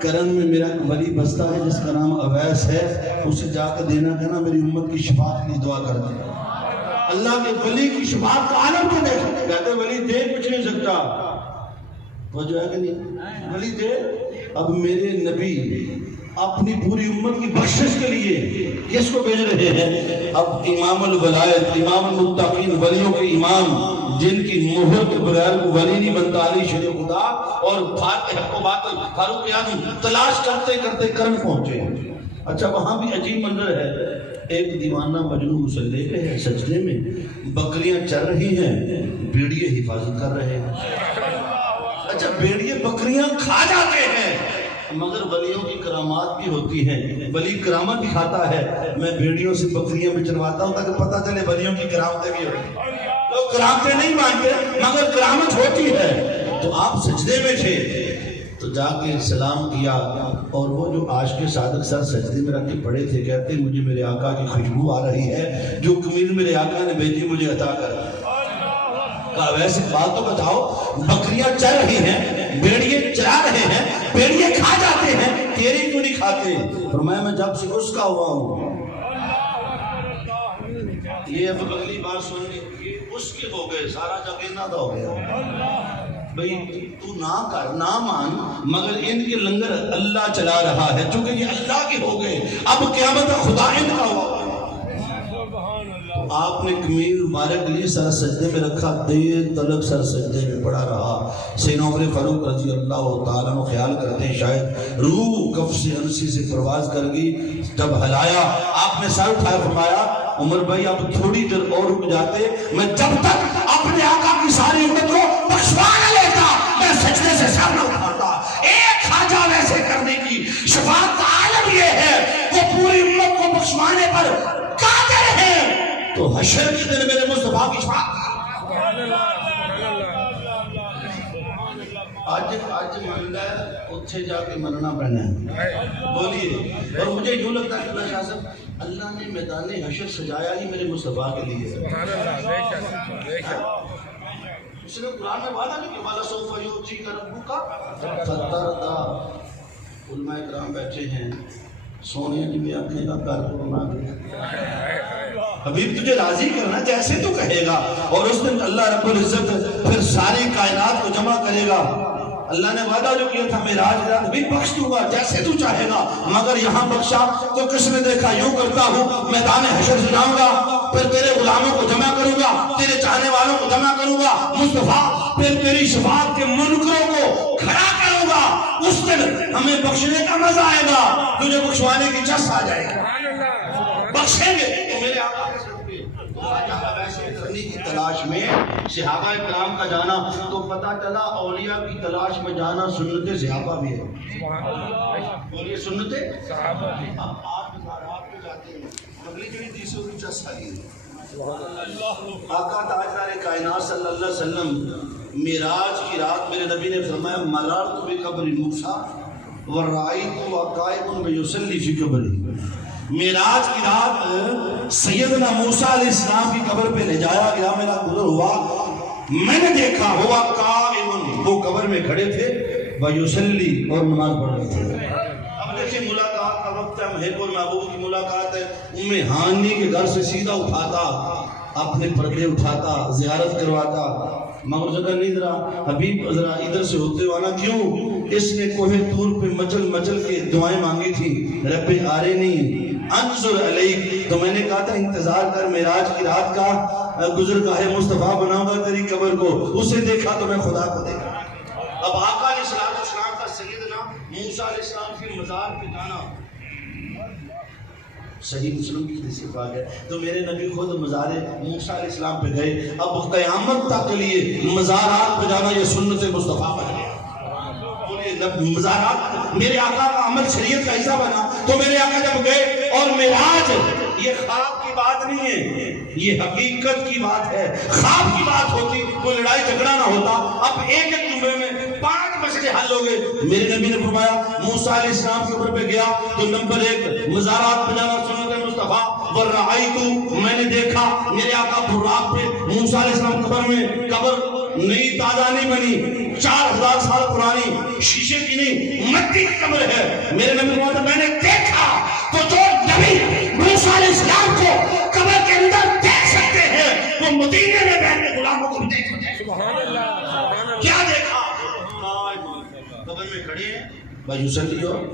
کرن میں میرا ولی بستہ ہے جس کا نام اویس ہے اسے جا کر دینا کہنا میری امت کی شفاعت کے لیے دعا کر دے اللہ کے ولی کی شفاعت کا عالم کو دیکھ کہتے ولی دے کچھ نہیں سکتا وہ جو ہے کہ نہیں ولی دے اب میرے نبی اپنی پوری امت کی بخشش کے لیے کس کو بھیج رہے ہیں؟ اب امام الولایت، امام المتقین، ولیوں کے امام، جن کی مہر کے بغیر ولی نہیں بنتا، علی شیر خدا اور حق و باطل فاروق اعظم تلاش کرتے کرتے کرن پہنچے۔ اچھا وہاں بھی عجیب منظر ہے، ایک دیوانہ مجنون مصلی پہ ہے سجدے میں، بکریاں چر رہی ہیں، بھیڑیے حفاظت کر رہے ہیں۔ اچھا بھیڑیے بکریاں کھا جاتے ہیں، مگر ولیوں کی کرامات بھی ہوتی ہیں، ولی کرامت بھی کھاتا ہے۔ میں بھیڑیوں سے بکریاں بھی چرواتا ہوں تاکہ پتہ چلے ولیوں کی کرامتیں بھی ہوتی ہیں۔ لوگ کرامتیں نہیں مانتے مگر کرامت ہوتی ہے۔ تو آپ سجدے میں تھے تو جا کے سلام کیا، اور وہ جو عاشق صادق سر سجدے میں رکھ کے پڑے تھے، کہتے مجھے میرے آقا کی خوشبو آ رہی ہے، جو قمیض میرے آقا نے بھیجی مجھے عطا کر۔ کہا ویسے بات تو بتاؤ، بکریاں چر رہی ہیں، بھیڑیے چرا رہے ہیں، بھیڑیے کھا جاتے ہیں، تیری کیوں نہیں کھاتے؟ فرمایا میں جب سے اس کا ہوا ہوں۔ یہ اب اگلی بات سن لی، یہ اس کے ہو گئے، سارا جگ انہاں دا ہو گیا۔ بھئی تو نہ کر، نہ مان، مگر ان کے لنگر اللہ چلا رہا ہے، چونکہ یہ اللہ کے ہو گئے، اب قیامت خدا ان کا ہوا۔ آپ نے قمیض مبارک لی، سر سجدے میں رکھا، دیر تلک سر سجدے میں پڑا رہا۔ سیدنا عمر فاروق رضی اللہ تعالیٰ عنہ خیال کرتے ہیں شاید روح کف سے انسی سے پرواز کر گئی، جب ہلایا آپ نے سر اٹھایا، فرمایا عمر بھائی اب تھوڑی دیر اور رک جاتے، میں جب تک اپنے آقا کی ساری امت کو بخشوا نہ لیتا میں سجدے سے سر نہ اٹھاتا۔ ایک حاجہ ویسے کرنے کی شفاعت کا عالم یہ ہے، وہ پوری امت کو بخشوانے پر قادر ہے، تو حشر کے دن میرے مصطفیٰ کی شفاعت آج مننا ہے، اتھے جا کے مننا پڑنا ہے۔ بولیے، اور مجھے یوں لگتا ہے کہ اللہ شاہ صاحب اللہ نے میدان حشر سجایا ہی میرے مصطفیٰ کے لیے۔ اس نے قرآن میں وعدہ نہیں کہ وَلَا سَوْفَ يُؤْتِيكَ رَبُّكَ فَتَرْضَىٰ۔ علماء کرام بیٹھے ہیں، سونے جی میں آنکھیں کا کار کو بنا دے، حبیب تجھے راضی کرنا جیسے تو کہے گا، اور اس دن اللہ رب العزت پھر ساری کائنات کو جمع کرے گا۔ اللہ نے وعدہ جو کیا تھا معراج کے رات بھی بخش دوں گا جیسے تو چاہے گا، مگر یہاں بخشا تو کس نے دیکھا؟ یوں کرتا ہوں میدان حشر سجاؤں گا، پھر تیرے غلاموں کو جمع کروں گا، تیرے چاہنے والوں کو جمع کروں گا مصطفیٰ، پھر تیری شفاعت کے منکروں کو کھڑا کروں گا۔ اس دن ہمیں بخشنے کا مزہ آئے گا، تجھے بخشوانے کی چس آ جائے گا، بخشیں گے تو میرے آقا کے صدقے۔ ویسے کرنے کی تلاش میں صحابہ کرام کا جانا، تو پتہ چلا اولیاء کی تلاش میں جانا سنت صحابہ بھی ہے۔ بولیے سنت صحابہ بھی۔ اب آپ مزارات پہ جاتے ہیں، اگلی جو تیسروں کی چس آئی ہے، آقا تاجدار کائنات صلی اللہ علیہ وسلم معراج کی رات میرے نبی نے فرمایا مررت بقبر موسیٰ ورأیت قائم یصلی فی قبرہ۔ معراج کی رات سیدنا موسیٰ علیہ السلام کی قبر پہ لے جایا گیا، میرا گزر ہوا، میں نے دیکھا ہوا قائم، وہ قبر میں کھڑے تھے، ویصلی اور نماز پڑھ رہے تھے۔ اب دیکھیں ملاقات کا وقت ہے، محب اور محبوب کی ملاقات ہے، ام ہانی کے گھر سے سیدھا اٹھاتا، اپنے پردے اٹھاتا، زیارت کرواتا، مگر جگہ نہیں ذرا حبیب ذرا ادھر سے ہوتے ہو آنا، کیوں؟ اس نے کوہ طور پہ مچل مچل کے دعائیں مانگی تھی، رب آرینی انظر علیک، تو میں نے کہا تھا انتظار کر، معراج کی رات کا گزر گاہ مصطفیٰ بناؤں گا تیری قبر کو، اسے دیکھا تو میں خدا کو دیکھا۔ اب آقا علیہ السلام کا سیدنا موسیٰ علیہ السلام کے مزار پہ جانا صحیح مسلم کی حدیث پاک ہے، تو میرے نبی خود مزار موسیٰ علیہ السلام پہ گئے۔ اب قیامت تک کے لیے مزارات پہ جانا یہ سنت مصطفیٰ بن گیا۔ مزارات میرے آقا کا عمل شریعت کا حصہ بنا، تو میرے آقا جب گئے، اور معراج یہ خواب کی بات نہیں ہے، یہ حقیقت کی بات ہے۔ خواب کی بات ہوتی کوئی لڑائی جھگڑا نہ ہوتا، اب ایک ایک جمعے میں 5 مسئلے حل ہو گئے۔ میرے نبی نے فرمایا موسیٰ علیہ السلام کے اوپر پہ گیا تو نمبر 1 مزارات پہ جانا سنت مصطفیٰ، ورأیت میں نے دیکھا میرے آقا براق پہ موسیٰ علیہ السلام قبر میں، قبر نئی تازہ نہیں بنی، 4000 سال پرانی، شیشے کی نہیں مٹی کی قبر ہے۔ میرے نبی فرمایا میں نے دیکھا، تو جو نبی موسیٰ علیہ السلام کو قبر کے اندر دیکھ سکتے ہیں وہ مدینے میں بیٹھے غلاموں کو بھی دیکھ سکتے ہیں۔ سبحان اللہ، کیا دیکھا؟ قبر میں کھڑے ہیں ویصلی، اور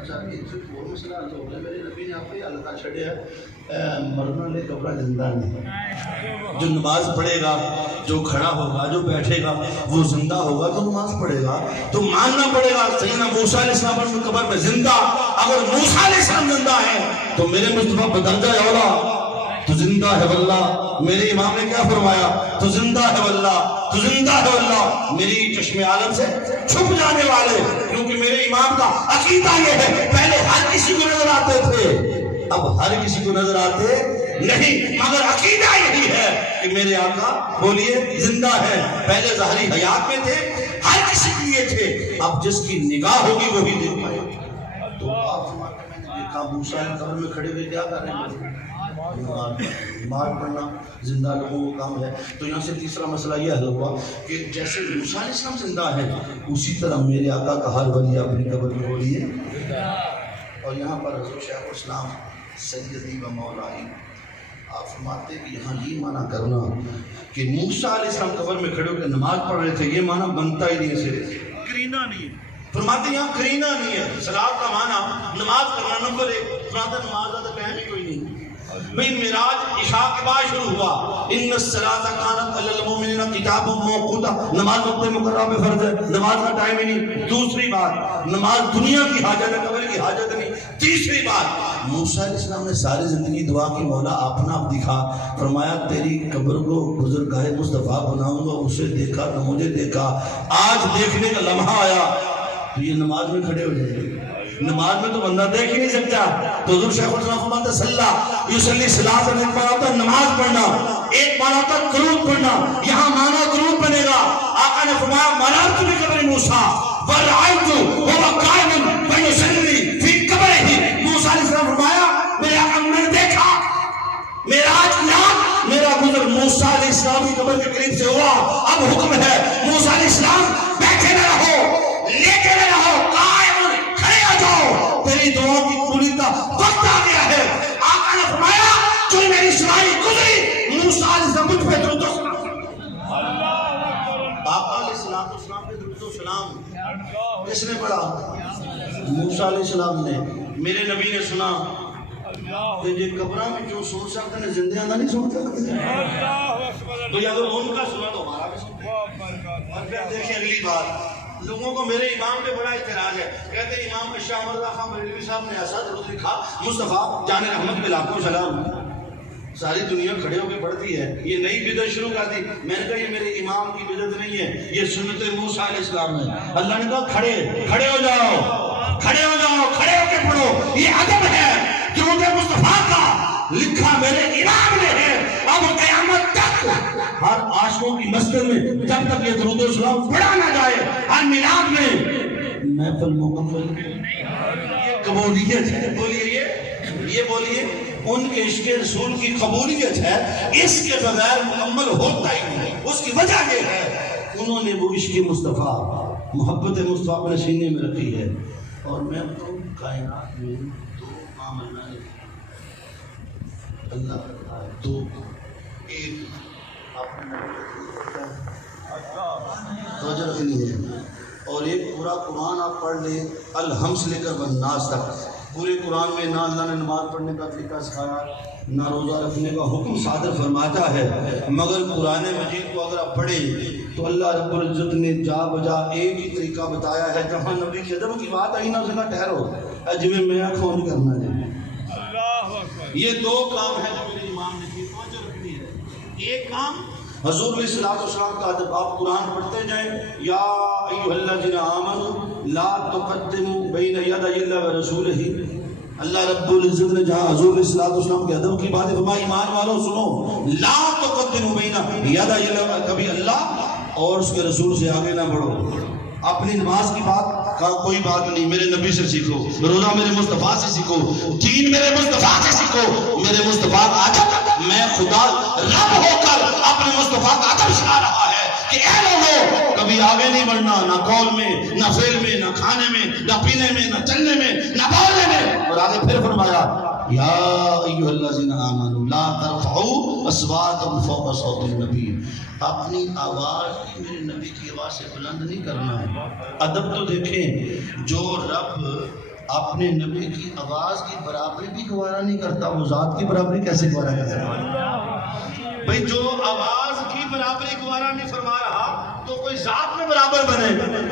اچھا یہ وہ مسئلہ حل ہو گیا. میرے نبی نے آپ کو اللہ تعالیٰ چھڑے مرنا لے کپڑا زندہ نہیں. جو نماز پڑھے گا, جو کھڑا ہوگا, جو بیٹھے گا, وہ زندہ ہوگا تو نماز پڑھے گا. تو ماننا پڑے گا سیدنا موسیٰ علیہ السلام کی قبر میں زندہ. اگر موسیٰ علیہ السلام زندہ ہے تو میرے مصطفیٰ بدرجہ اولا تو زندہ ہے واللہ. میرے امام نے کیا فرمایا؟ تو زندہ ہے واللہ, تو زندہ ہے واللہ. میری چشم عالم سے چھپ جانے والے, کیونکہ میرے امام کا عقیدہ یہ ہے پہلے ہر کسی کو نظر آتے تھے, اب ہر کسی کو نظر آتے نہیں, مگر عقیدہ یہی ہے کہ میرے آقا بولیے زندہ ہے. پہلے ظاہری حیات میں تھے, ہر کسی کے لیے تھے, اب جس کی نگاہ ہوگی وہی دیکھ پائے. تو آپ میں نے دیکھا موسیٰ علیہ قبر میں کھڑے ہوئے کیا کر رہے ہیں؟ نماز پڑھنا زندہ لوگوں کا کام ہے. تو یہاں سے تیسرا مسئلہ یہ حل ہوا کہ جیسے موسیٰ علیہ السلام زندہ ہے, اسی طرح میرے آقا کا ہر ولی اپنی قبر میں بولیے. اور یہاں پر حضرت شیخ الاسلام سیدی و مولائی آپ فرماتے کہ یہاں یہ معنی کرنا کہ موسیٰ علیہ السلام قبر میں کھڑے ہو کے نماز پڑھ رہے تھے, یہ معنی بنتا ہی نہیں ہے, کرینہ نہیں ہے. فرماتے یہاں کرینہ نہیں ہے. صلاۃ کا معنی نماز کرنا نمبر 1. فرماتے نماز کا ٹائم ہی کوئی نہیں. بھئی معراج عشاء کے بعد شروع ہوا, ان الصلاۃ کانت علی المؤمنین کتابا موقوتا, نماز وقت مقررہ میں فرض ہے, نماز کا ٹائم ہی نہیں. دوسری بات, نماز دنیا کی حاجت ہے, قبر کی حاجت نہیں. تیسری بات, موسیٰ علیہ السلام نے ساری زندگی دعا کی مولا اپنا آپ دکھا, فرمایا تیری قبر کو گزرگاہ مصطفیٰ بناؤں گا, اسے دیکھا نہ مجھے دیکھا, آج دیکھنے کا لمحہ آیا. تو یہ نماز میں کھڑے ہو جائیں گے, نماز میں تو بندہ دیکھ ہی نہیں سکتا. تو حضور شیخ الاسلام فرماتے صلی یصلی صلاۃ, ایک معنی ہوتا ہے نماز پڑھنا, ایک معنی ہوتا ہے درود پڑھنا. یہاں معنی درود بنے گا. آقا نے فرمایا مررت بقبر موسیٰ ورأیت وهو قائم فیصلی فی قبرہ. موسیٰ علیہ السلام فرمایا میرے آقا نے دیکھا, معراج کیا, میرا گزر موسیٰ علیہ السلام کی قبر کے قریب سے ہوا. اب حکم ہے موسیٰ علیہ السلام بیٹھے نہ رہو, لیٹے نہ رہو, قائم کھڑے ہو جاؤ, تیری دعاؤں کی قبولیت کا وقت آ گیا ہے. آقا نے فرمایا جو میری سواری گزری, موسیٰ علیہ السلام مجھ پہ درود و سلام. آقا علیہ السلام پہ درود و سلام کس نے پڑھا؟ موسیٰ علیہ السلام نے. میرے نبی نے سنا کہ یہ قبرہ میں جو سن سکتے ہیں زندہ اندر نہیں سن سکتے, تو اگر ان کا سنا تو ہمارا بھی سنتے. اور پھر دیکھیں اگلی بات, لوگوں کو میرے امام پہ بڑا اعتراض ہے. کہتے ہیں امام شاہ مرزا خان بریلوی صاحب نے ایسا درود لکھا, مصطفیٰ جان رحمت پہ لاکھوں سلام, ساری دنیا کھڑے ہو کے پڑھتی ہے, یہ نئی بدعت شروع کر دی. میں نے کہا یہ میرے امام کی بدعت نہیں ہے, یہ سنت موسیٰ علیہ السلام ہے. اللہ نے کہا کھڑے ہو جاؤ, کھڑے ہو جاؤ, کھڑے ہو کے پڑھو. یہ ادب ہے درود مصطفیٰ کا, لکھا میرے امام نے ہے. اب قیامت تک ہر عاشقوں کی مسجد میں جب تک یہ درود و سلام پڑھا نہ جائے, ہر میلاد میں محفل مکمل. یہ قبولیت ہے. بولیے یہ بولیے ان کے عشق رسول کی قبولیت ہے, اس کے بغیر مکمل ہوتا ہی نہیں. اس کی وجہ یہ ہے انہوں نے وہ عشق مصطفیٰ, محبت مصطفیٰ اپنے سینے میں رکھی ہے. اور میں تو کائنات میں دو کام اللہ دو, ایک توجہ رکھنی ہے, اور ایک پورا قرآن آپ پڑھ لیں الحمد سے لے کر والناس تک. پورے قرآن میں نہ اللہ نے نماز پڑھنے کا طریقہ سکھایا, نہ روزہ رکھنے کا حکم صادر فرماتا ہے, مگر قرآن مجید کو اگر آپ پڑھیں تو اللہ رب العزت نے جا بجا ایک ہی طریقہ بتایا ہے. جہاں نبی کے ادب کی بات آئی نا, اس نے ٹھہرو جی میں آنکھوں نہیں کرنا جائے. یہ دو کام ہیں جو میرے امام نے کی, توجہ رکھنی ہے. ایک کام حضور علیہ السلام کا ادب, آپ قرآن پڑھتے جائیں, یا ایھا الذین آمنوا لا تقدموا بین یدی اللہ ورسولہ. اللہ رب العزت نے جہاں حضور علیہ السلام کے ادب کی باتیں فرمائی, ایمان والوں سنو, لا تقدموا بین یدی اللہ, کبھی اللہ اور اس کے رسول سے آگے نہ بڑھو. اپنی نماز کی بات کا کوئی بات نہیں, میرے نبی سے سیکھو, روزہ میرے مصطفیٰ سے سیکھو, دین میرے مصطفیٰ سے سیکھو. میرے مصطفیٰ کا ادب, میں خدا رب ہو کر اپنے مصطفیٰ کا ادب سکھا رہا ہے کہ اے لوگوں کبھی آگے نہیں بڑھنا, نہ قول میں, نہ فعل میں, نہ کھانے میں, نہ پینے میں, نہ چلنے میں, نہ بولنے میں. اور آگے پھر فرمایا یا ایھا الذین آمنوا لا ترفعوا اصواتکم فوق صوت النبی. اپنی آواز میرے نبی کی آواز سے بلند نہیں کرنا ہے. ادب تو دیکھیں, جو رب اپنے نبی کی آواز کی برابری بھی گوارا نہیں کرتا، وہ ذات کی برابری کیسے گوارا کر سکتا ہے؟ بھئی جو آواز کی برابری گوارا نہیں فرما رہا تو کوئی ذات میں برابر بنے،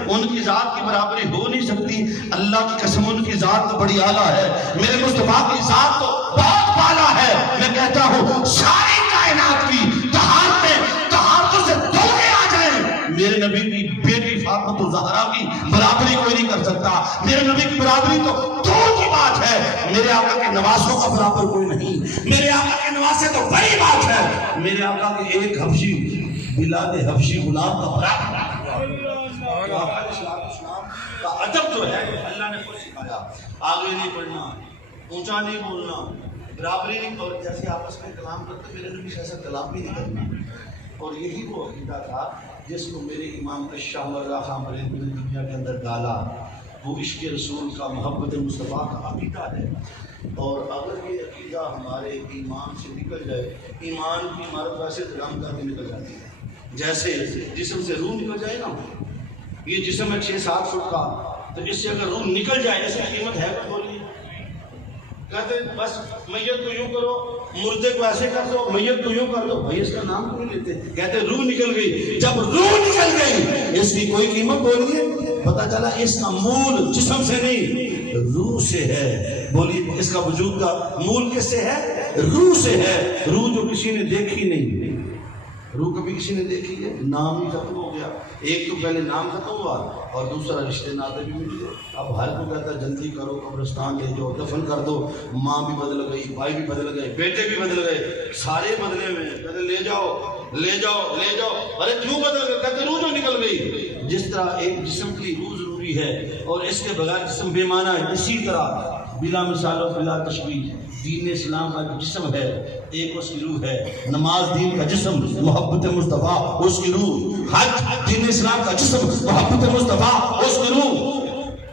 ان کی ذات کی برابری ہو نہیں سکتی۔ اللہ کی قسم ان کی ذات تو بڑی اعلیٰ ہے، میرے مصطفیٰ کی ذات تو بہت بالا ہے۔ میں کہتا ہوں ساری کائنات کی طہارتوں سے دھوکے آ جائیں، میرے نبی کی بیٹی فاطمہ الزہرا کی برابری کوئی نہیں کر سکتا۔ میرے نبی کی برابری تو دور کی بات ہے، میرے آقا کے نواسوں کا برابر کوئی نہیں، میرے آقا کے نواسے تو بڑی بات ہے، میرے آقا کے ایک حبشی بلاد حبشی غلام کا برابر کا ادب جو ہے اللہ نے خود سکھایا، آگے نہیں پڑھنا، اونچا نہیں بولنا، برابری نہیں، اور جیسے آپس میں کلام کرتے میرے نبی سے ایسا کلام بھی نہیں کرنا۔ اور یہی وہ عقیدہ تھا جس کو میرے امام شاہ اللہ خان فرید نے دنیا کے اندر ڈالا، وہ عشق رسول کا، محبت مصطفیٰ کا عقیدہ ہے۔ اور اگر یہ عقیدہ ہمارے ایمان سے نکل جائے، ایمان کی عمارت ویسے کلام کر کے نکل جاتی ہے، جیسے جسم سے روح نکل جائے نا، یہ جسم ہے 6-7 فٹ کا، تو اس سے اگر روح نکل جائے اس کی قیمت ہے کیا؟ بولیے، کہتے بس میت کو یوں کرو، مردے کو ایسے کر دو، میت کو یوں کر دو، بھائی اس کا نام کیوں نہیں لیتے؟ کہتے روح نکل گئی، جب روح نکل گئی اس کی کوئی قیمت، بولیے، پتہ چلا اس کا مول جسم سے نہیں روح سے ہے۔ بولیے اس کا وجود کا مول کس سے ہے؟ روح سے ہے۔ روح جو کسی نے دیکھی نہیں، روح کبھی کسی نے دیکھی ہے؟ نام ہی ختم ہو گیا، ایک تو پہلے نام ختم ہوا اور دوسرا رشتے ناطے بھی مل گئے۔ اب ہر کو کہتا ہے جلدی کرو، قبرستان لے جاؤ، دفن کر دو، ماں بھی بدل گئی، بھائی بھی بدل گئے، بیٹے بھی بدل گئے، سارے بدلے ہوئے، کہتے لے جاؤ لے جاؤ لے جاؤ، ارے کیوں بدل گئے؟ کہتے روح جو نکل گئی۔ جس طرح ایک جسم کی روح ضروری ہے اور اس کے بغیر جسم بے معنی ہے، اسی طرح بلا مثال و بلا تشبیہ دین اسلام کا جو جسم ہے ایک اس کی روح ہے، نماز دین کا جسم، محبت مصطفیٰ اس کی روح، حج دین اسلام کا جسم، محبت مصطفیٰ اس کی روح،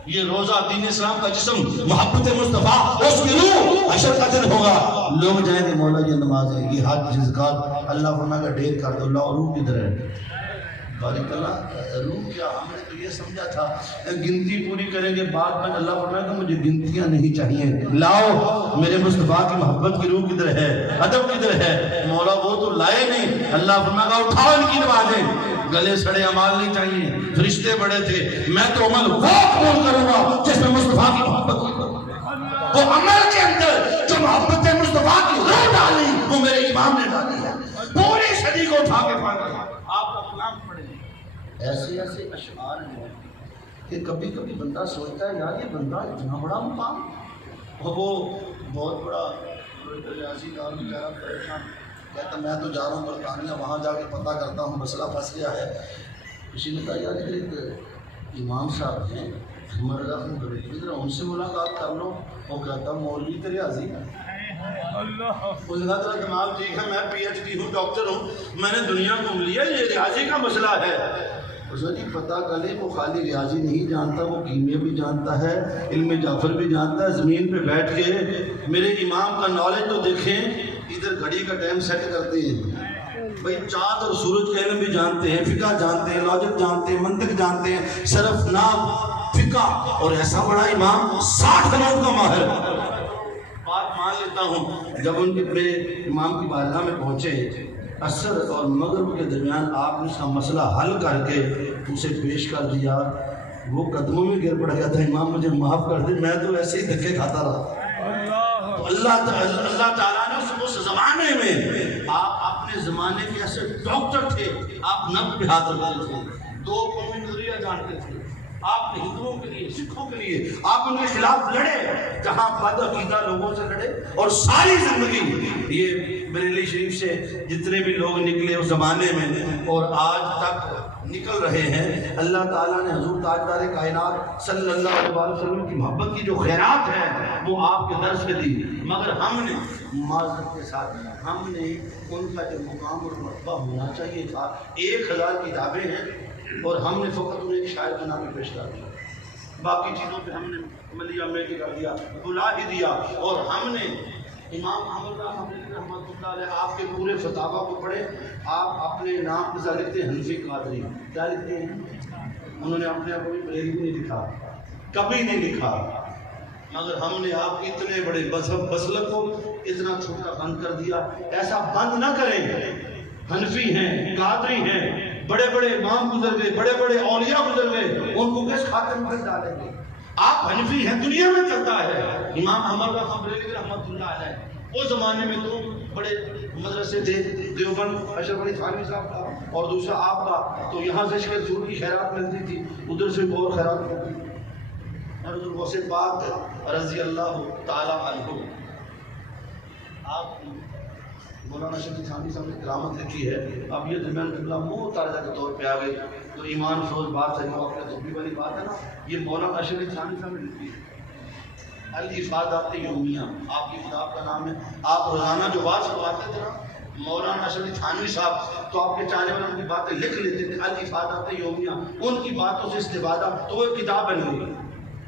یہ روزہ دین اسلام کا جسم، محبت مصطفیٰ اس کی روح۔ حشر کا دن ہوگا، لوگ جائیں گے مولا یہ نماز ہے، یہ حج، زکات، اللہ فرما کا ڈھیر کر دو، اللہ روح کدھر ہے؟ بارک اللہ، روح کیا؟ ہم نے تو یہ سمجھا تھا گنتی پوری کریں گے، بعد میں اللہ فرمایا کہ مجھے گنتیاں نہیں چاہیے، لاؤ میرے مصطفیٰ کی محبت کی روح کدھر ہے، ادب کدھر ہے؟ مولا وہ تو لائے نہیں، اللہ فرمایا کہ اٹھاؤ ان کی نمازیں، گلے سڑے عمال نہیں چاہیے، فرشتے بڑے تھے، میں تو عمل وہ قبول کروں گا جس میں مصطفیٰ کی محبت کی، وہ عمل کے اندر جو محبت مصطفیٰ کی روح ڈالی وہ میرے امام نے ڈالی ہے، پوری صدی کو اٹھا کے پڑھ رہا۔ آپ کا کلام پڑھیں، ایسے ایسے اشعار ہیں کہ کبھی کبھی بندہ سوچتا ہے یار یہ بندہ اتنا بڑا مقام، اور وہ بہت بڑا ریاضی دار بیچارہ پریشان کہتا میں تو جا رہا ہوں برطانیہ، وہاں جا کے پتہ کرتا ہوں مسئلہ پھنس گیا ہے۔ کسی نے کہا یار ایک امام صاحب ہیں مرزا احمد بریلوی، ذرا ان سے ملاقات کر لو۔ وہ کہتا مولوی تو ریاضی ہے، اس نے کہا تیرا دماغ ٹھیک ہے، میں پی ایچ ڈی ہوں، ڈاکٹر ہوں، میں نے دنیا گھوم لیا، یہ ریاضی کا مسئلہ ہے۔ اس نے جی پتہ کرے وہ خالی ریاضی نہیں جانتا، وہ کیمیا بھی جانتا ہے، علم جعفر بھی جانتا ہے، زمین پہ بیٹھ کے میرے امام کا نالج تو دیکھیں، ادھر گھڑی کا ٹائم سیٹ کرتے ہیں، بھائی چاند اور سورج کا علم بھی جانتے ہیں، فقہ جانتے ہیں، لاجک جانتے ہیں، منطق جانتے ہیں، صرف نحو فقہ، اور ایسا بڑا امام 60 کلام کا ماہر۔ بات مان لیتا ہوں جب ان کے میرے امام کی بارگاہ میں پہنچے، عصر اور مغرب کے درمیان آپ نے اس کا مسئلہ حل کر کے اسے پیش کر دیا، وہ قدموں میں گر پڑ گیا تھا، امام مجھے معاف کر دے، میں تو ایسے ہی دھکے کھاتا رہا۔ تو اللہ تعالیٰ نے اس زمانے میں، آپ اپنے زمانے کے ایسے ڈاکٹر تھے، آپ نبض پہ ہاتھ رکھتے تھے، 2 قومی نظریہ جانتے تھے، آپ ہندوؤں کے لیے، سکھوں کے لیے آپ ان کے خلاف لڑے، جہاں بد عقیدہ لوگوں سے لڑے، اور ساری زندگی یہ بریلی شریف سے جتنے بھی لوگ نکلے اس زمانے میں اور آج تک نکل رہے ہیں، اللہ تعالیٰ نے حضور تاجدار کائنات صلی اللہ علیہ وسلم کی محبت کی جو خیرات ہے وہ آپ کے درس میں دی، مگر ہم نے معذرت کے ساتھ ہم نے ان کا جو مقام اور مرتبہ ہونا چاہیے تھا، 1000 کتابیں ہیں اور ہم نے فقط انہیں ایک شاعر کا نام پیش کر دیا، باقی چیزوں پہ ہم نے ملیہ میٹی کر دیا، بلا ہی دیا، اور ہم نے امام احمد رحمۃ اللہ علیہ آپ کے پورے فتاویٰ کو پڑھے، آپ اپنے نام کے ساتھ لکھتے ہیں حنفی قادری، کیا لکھتے ہیں؟ انہوں نے اپنے آپ کو بریلوی نہیں لکھا، کبھی نہیں لکھا، مگر ہم نے آپ کے اتنے بڑے مسلک کو اتنا چھوٹا بند کر دیا. ایسا بند نہ کریں. حنفی ہیں, قادری ہیں, بڑے بڑے امام گزر گئے, بڑے بڑے اولیاء گزر گئے, ان کو کس خاطر میں ڈالیں گے؟ آپ حنفی ہیں, دنیا میں چلتا ہے. امام احمد بریلوی رحمۃ اللہ علیہ, اس زمانے میں تو بڑے مدرسے تھے, دیوبند اشرف علی تھانوی صاحب کا اور دوسرا آپ کا, تو یہاں سے شکر جھوٹ کی خیرات ملتی تھی, ادھر سے اور خیرات ملتی تھی. حضرت غوث پاک رضی اللہ تعالی عنہ, آپ مولانا شفیع تھانوی صاحب نے کرامت لکھی ہے. اب یہ درمیان قبلہ منہ تارجہ کے طور پہ آ گئی تو ایمان فروز بات سے جو اپنے دھوبی والی بات ہے نا, یہ مولانا شفیع تھانوی صاحب نے لکھی ہے. الافادات یومیہ آپ کی کتاب کا نام ہے. آپ روزانہ جو بات سنواتے تھے نا مولانا شفیع تھانوی صاحب, تو آپ کے چاہنے والے ان کی باتیں لکھ لیتے تھے, الافادات یومیہ, ان کی باتوں سے استفادہ, تو وہ کتاب بن گئی.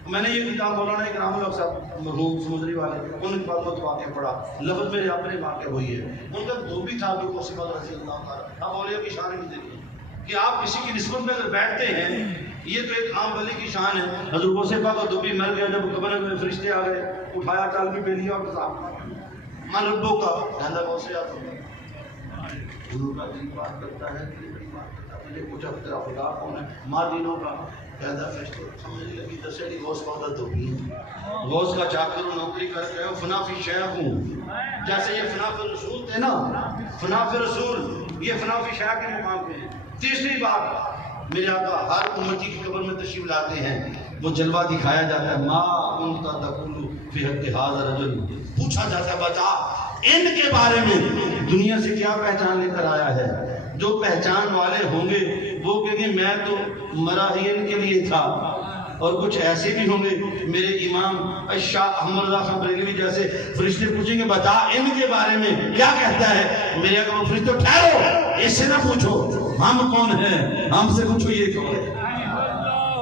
میں نے یہ کتاب مولانا اکرام اللہ صاحب مرحوم سمندری والے, ان کے بعد واقعہ پڑھا, لفظ میرے اپنے واقع ہوئی ہے. ان کا دھوبی تھا جو غوث پاک رضی اللہ تعالیٰ. اب اولیاء کی شان نہیں دیکھیں کہ آپ کسی کی نسبت میں اگر بیٹھتے ہیں, یہ تو ایک عام ولی کی شان ہے. حضرت غوث پاک کا دھوبی مر گیا, جب قبر میں فرشتے آ گئے, اٹھایا چال بھی لیا اور صاحب من ربوں کا کہنا غوث حضور کا دل بات کرتا ہے, مجھے پوچھا تیرا خدا کون ہے, ماں دینوں کا پیدا فرشتے سمجھ لگی دسے غوث پاک کا دھوبی, غوث کا چاکر نوکری کر کے فنا فی شیخ ہوں. جیسے یہ فنا فی رسول تھے نا, فنا فی رسول, یہ فنا فی شیخ کے مقام پہ ہیں. تیسری بات, میرے آقا ہر امتی کی قبر میں تشریف لاتے ہیں, وہ جلوہ دکھایا جاتا ہے. ما انت تقول فی حق ھذا رجل, پوچھا جاتا ہے بتا ان کے بارے میں دنیا سے کیا پہچان لے کر آیا ہے. جو پہچان والے ہوں گے وہ کہیں گے میں تو مرا ہی ان کے لیے تھا, اور کچھ ایسے بھی ہوں گے میرے امام شاہ احمد رضا خان بریلوی جیسے, فرشتے پوچھیں گے بتا ان کے بارے میں کیا کہتا ہے. میرے اگر وہ فرشتے ٹھہرو, اس سے نہ پوچھو ہم کون ہیں, ہم سے پوچھو یہ کون ہے.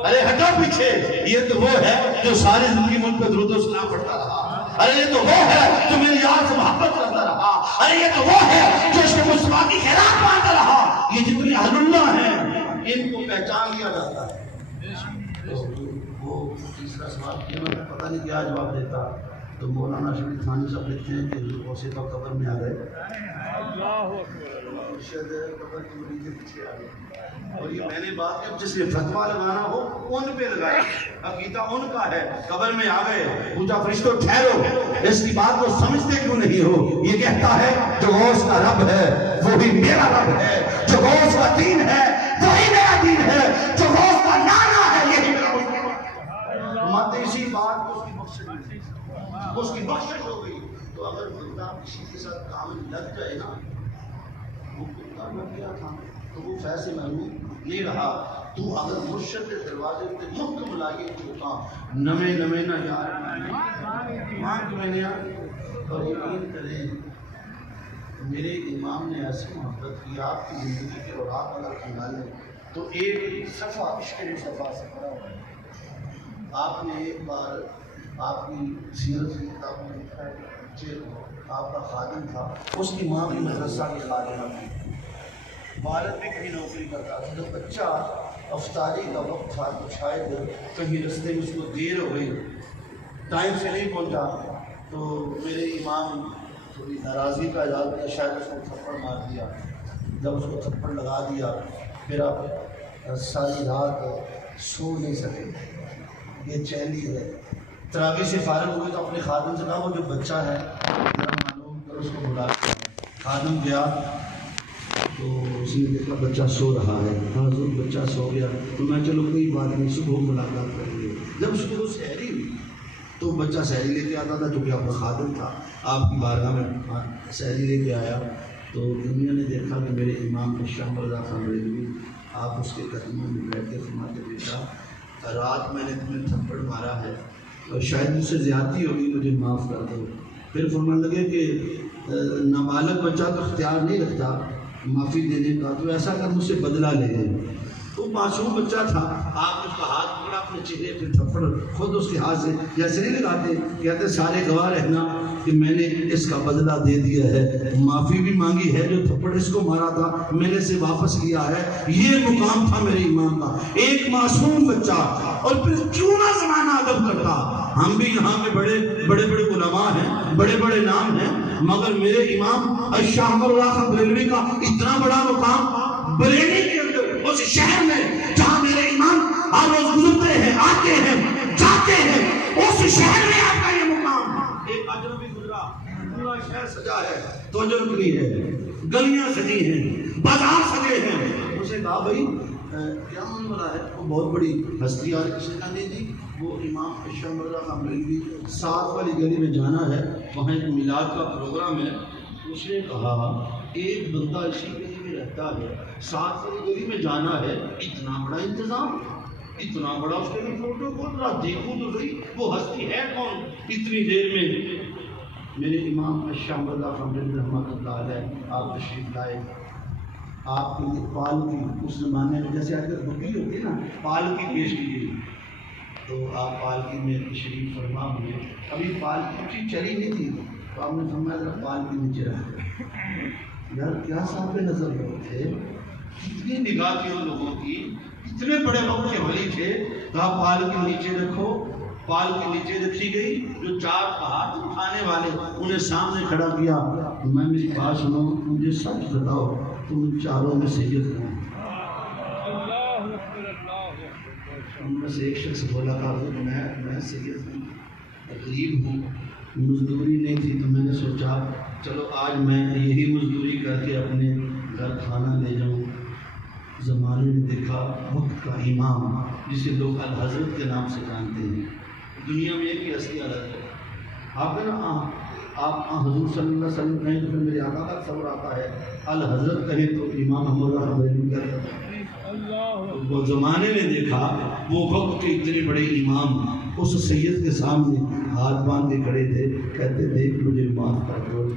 ارے ہٹو پیچھے, یہ تو وہ ہے جو ساری زندگی ملک پہ درود و سلام پڑھتا رہا. ارے یہ تو وہ ہے جو میری یاد سے محبت کرتا رہا. ارے یہ تو وہ ہے جو اس کے مصطفیٰ کی خیرات مانتا رہا. یہ جتنے اہل اللہ ہیں ان کو پہچان لیا جاتا ہے. وہ تیسرا سوال کیا, میں پتہ نہیں کیا جواب دیتا. تو مولانا شفیع تھانوی صاحب لکھتے ہیں کہ غوث پاک قبر میں آ گئے, شاید قبر کی مریض کے پیچھے آ گئے, اور یہ میں نے بات کی جس نے فتویٰ لگانا ہو ان پہ لگائے, عقیدہ ان کا ہے. قبر میں آ گئے, پوچھا فرشتوں ٹھہرو, اس کی بات کو سمجھتے کیوں نہیں ہو. یہ کہتا ہے جو غوث کا رب ہے وہی میرا رب ہے, جو غوث کا دین ہے وہی میرا دین ہے, جو غوث کا نانا ہے یہی میرا مطلب. مت اسی بات کو اس کی بخشش ہو گئی. تو اگر بندہ کسی کے ساتھ کام لگ جائے نا, وہ کتا لگ گیا تھا تو وہ فیض محروم نہیں رہا. تو اگر مرشد کے دروازے پہ محکم لائے چھوٹا نمے نمے نہ یار مانگ میں نے, اور یقین کریں میرے امام نے ایسی محبت کی آپ کی زندگی کے اوراق اگر کھنگالیں تو ایک صفحہ عشق صفحہ سے پڑا ہوا ہے. آپ نے ایک بار آپ کی سیرت کی کتاب میں لکھا ہے, آپ کا خادم تھا, اس کی ماں بھی مدرسہ کی خادمہ تھی, والد بھی کہیں نوکری کرتا تھا. جب بچہ افطاری کا وقت تھا تو شاید کہیں رستے میں اس کو دیر ہو گئی, ٹائم سے نہیں پہنچا, تو میرے امام تھوڑی ناراضی کا اظہار کیا, شاید اس کو تھپڑ مار دیا. جب اس کو تھپڑ لگا دیا پھر آپ ساری رات سو نہیں سکے. یہ چیلی ہے. تراویح سے فارغ ہوئے تو اپنے خادم سے کہا وہ جو بچہ ہے ذرا معلوم کر اس کو بلا کے. خادم گیا تو اس نے دیکھا بچہ سو رہا ہے. ہاں حضور بچہ سو گیا, تو میں چلو کوئی بات نہیں صبح ملاقات کریں گے. جب اس کو سحری ہوئی تو بچہ سحری لے کے آتا تھا, جو کہ آپ کا خادم تھا, آپ کی بارگاہ میں سحری لے کے آیا. تو دنیا نے دیکھا کہ میرے امام شاہ رضا خان بریلوی, آپ اس کے قدموں میں بیٹھ کے فرماتے بیٹا رات میں نے تمہیں تھپڑ مارا ہے اور شاید مجھ سے زیادتی ہوگی, مجھے معاف کر دو. پھر فرمانے لگے کہ نابالغ بچہ تو اختیار نہیں رکھتا معافی دینے کا, تو ایسا کر مجھ سے بدلہ لے لے. وہ معصوم بچہ تھا, آپ اس کا ہاتھ پکڑا اپنے چہرے پہ, تھپڑ خود اس کے ہاتھ سے جیسے نہیں لگاتے, کہتے سارے گواہ رہنا کہ میں نے اس کا بدلہ دے دیا ہے, معافی بھی مانگی ہے, جو تھپڑ اس کو مارا تھا میں نے اسے واپس لیا ہے. یہ مقام تھا میرے امام کا, ایک معصوم بچہ. اور پھر کیوں نہ زمانہ ادب کرتا, ہم بھی یہاں پہ بڑے بڑے علماء ہیں، بڑے بڑے نام ہیں، مگر میرے امام شاہ احمد رضا خان بریلوی کا اتنا بڑا مقام بریلی کے اندر، اس شہر میں جہاں میرے امام ہر روز گزرتے ہیں، آتے ہیں، جاتے ہیں، اس شہر میں آپ کا یہ مقام۔ ایک اجنبی گزرا، پورا شہر سجا ہے، توجہ رکھنی ہے، گلیاں سجی ہیں، بازار سجے ہیں۔ اسے کہا بھائی کیا من بنا ہے؟ وہ بہت بڑی ہستی، اور کسی کا نہیں تھی، وہ امام شاہ احمد رضا خان بریلوی 7 والی گلی میں جانا ہے، وہاں ایک میلاد کا پروگرام ہے۔ اس نے کہا ایک بندہ اسی گلی میں رہتا ہے، 7 والی گلی میں جانا ہے، اتنا بڑا انتظام، اتنا بڑا اس کے لیے فوٹو کھول رہا، دیکھوں تو صحیح وہ ہستی ہے کون اتنی دیر میں۔ میرے امام شاہ احمد رضا خان بریلوی رحمۃ اللہ علیہ آپ تشریف لائے، آپ کے لیے پال کی، اس زمانے میں جیسے آج کل بکری ہوتی ہے نا، پال کی پیش کی گئی، تو آپ پالکی میں تشریف فرما ہوئے۔ ابھی پالکی چلی نہیں تھی تو آپ نے فرمایا ذرا پالکی نیچے رکھ۔ یار کیا صاحب نظر لوگ تھے، کتنی نگاہ تھی ان لوگوں کی، اتنے بڑے وقت کے ولی تھے، تو آپ پالکی نیچے رکھو۔ پالکی نیچے رکھی گئی، جو 4 ہاتھ اٹھانے والے انہیں سامنے کھڑا کیا۔ میں میری بات سنو، مجھے سچ بتاؤ تم چاروں میں سید ہو؟ ان میں سے ایک شخص بولا تھا میں سید ہوں، غریب ہوں، مزدوری نہیں تھی تو میں نے سوچا چلو آج میں یہی مزدوری کر کے اپنے گھر کھانا لے جاؤں۔ زمانے نے دیکھا وقت کا امام جسے لوگ الحضرت کے نام سے جانتے ہیں، دنیا میں ایک ہی ہستی الحضرت ہے۔ آپ ہے نا، آپ حضور صلی اللہ علیہ وسلم کہیں تو پھر میرے آقا کا تصور آتا ہے، الحضرت کہیں تو امام احمد رضا بریلوی کہتے ہیں۔ وہ زمانے نے دیکھا وہ وقت کے اتنے بڑے امام اس سید کے سامنے ہاتھ باندھ کے کھڑے تھے، کہتے دیکھ مجھے معاف کر دو،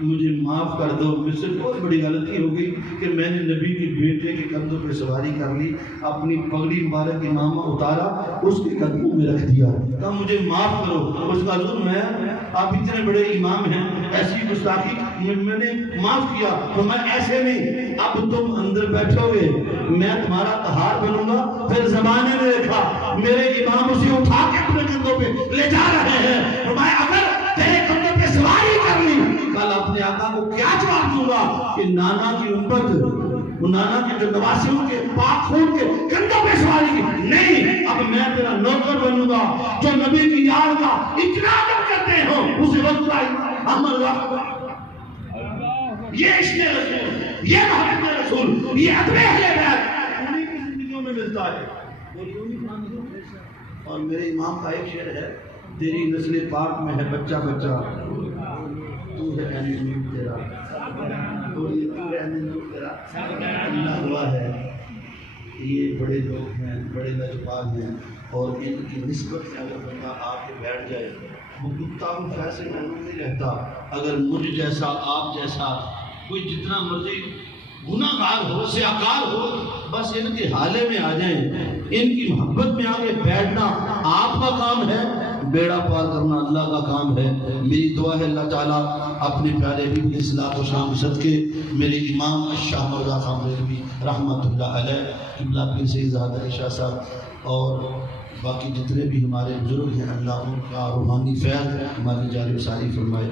مجھے معاف کر دو، مجھ سے بہت بڑی غلطی ہو گئی کہ میں نے نبی کے بیٹے کے کندھوں پہ سواری کر لی، اپنی پگڑی مبارک امامہ اتارا، اس کے قدموں میں رکھ دیا، کہا مجھے معاف کرو۔ اس کا ظلم ہے، آپ اتنے بڑے امام ہیں، ایسی گستاخی میں نے معاف کیا، تو میں ایسے نہیں، اب تم اندر بیٹھو گے، میں تمہارا تہار بنوں گا۔ پھر زمانے نے دیکھا میرے امام اسے اٹھا کے اپنے کندھوں پہ لے جا رہے ہیں، اور میں اگر تیرے کندھوں پہ سواری کر لی کل اپنے آقا کو کیا جواب دوں گا کہ نانا کی امت، نانا کے جو نواسیوں کے پاک خون کے کندھوں پہ سواری کی نہیں، اب میں تیرا نوکر بنوں گا۔ جو نبی کی یاد کا اتنا ادب کرتے ہو اسی وقت احمد رضا، یہ عشق رسول، یہ محبت رسول، یہ ادب اہل بیت انہیں کی زندگیوں میں ملتا ہے۔ اور میرے امام کا ایک شعر ہے، تیری نسل پاک میں ہے بچہ بچہ، تو ہے کہنے نور تیرا، تو ہے نور تیرا، اللہ ہوا ہے۔ یہ بڑے لوگ ہیں، بڑے لجپال ہیں، اور ان کی نسبت سے اگر بندہ آ کے بیٹھ جائے وہ کتا کو فیصلے محروم نہیں رہتا۔ اگر مجھ جیسا آپ جیسا کوئی جتنا مرضی گناہ گار ہو، سیاکار ہو، بس ان کے حالے میں آ جائیں، ان کی محبت میں آگے بیٹھنا آپ کا کام ہے، بیڑا پار کرنا اللہ کا کام ہے۔ میری دعا ہے اللہ تعالیٰ اپنے پیارے حبیب علیہ الصلوۃ والسلام صدقے میرے امام شاہ احمد رضا خان بریلوی رحمۃ اللہ علیہ، قبلہ پیر سید زاہد علی شاہ صاحب اور باقی جتنے بھی ہمارے بزرگ ہیں، اللہ ان کا روحانی فیض ہماری جاری و ساری فرمائے۔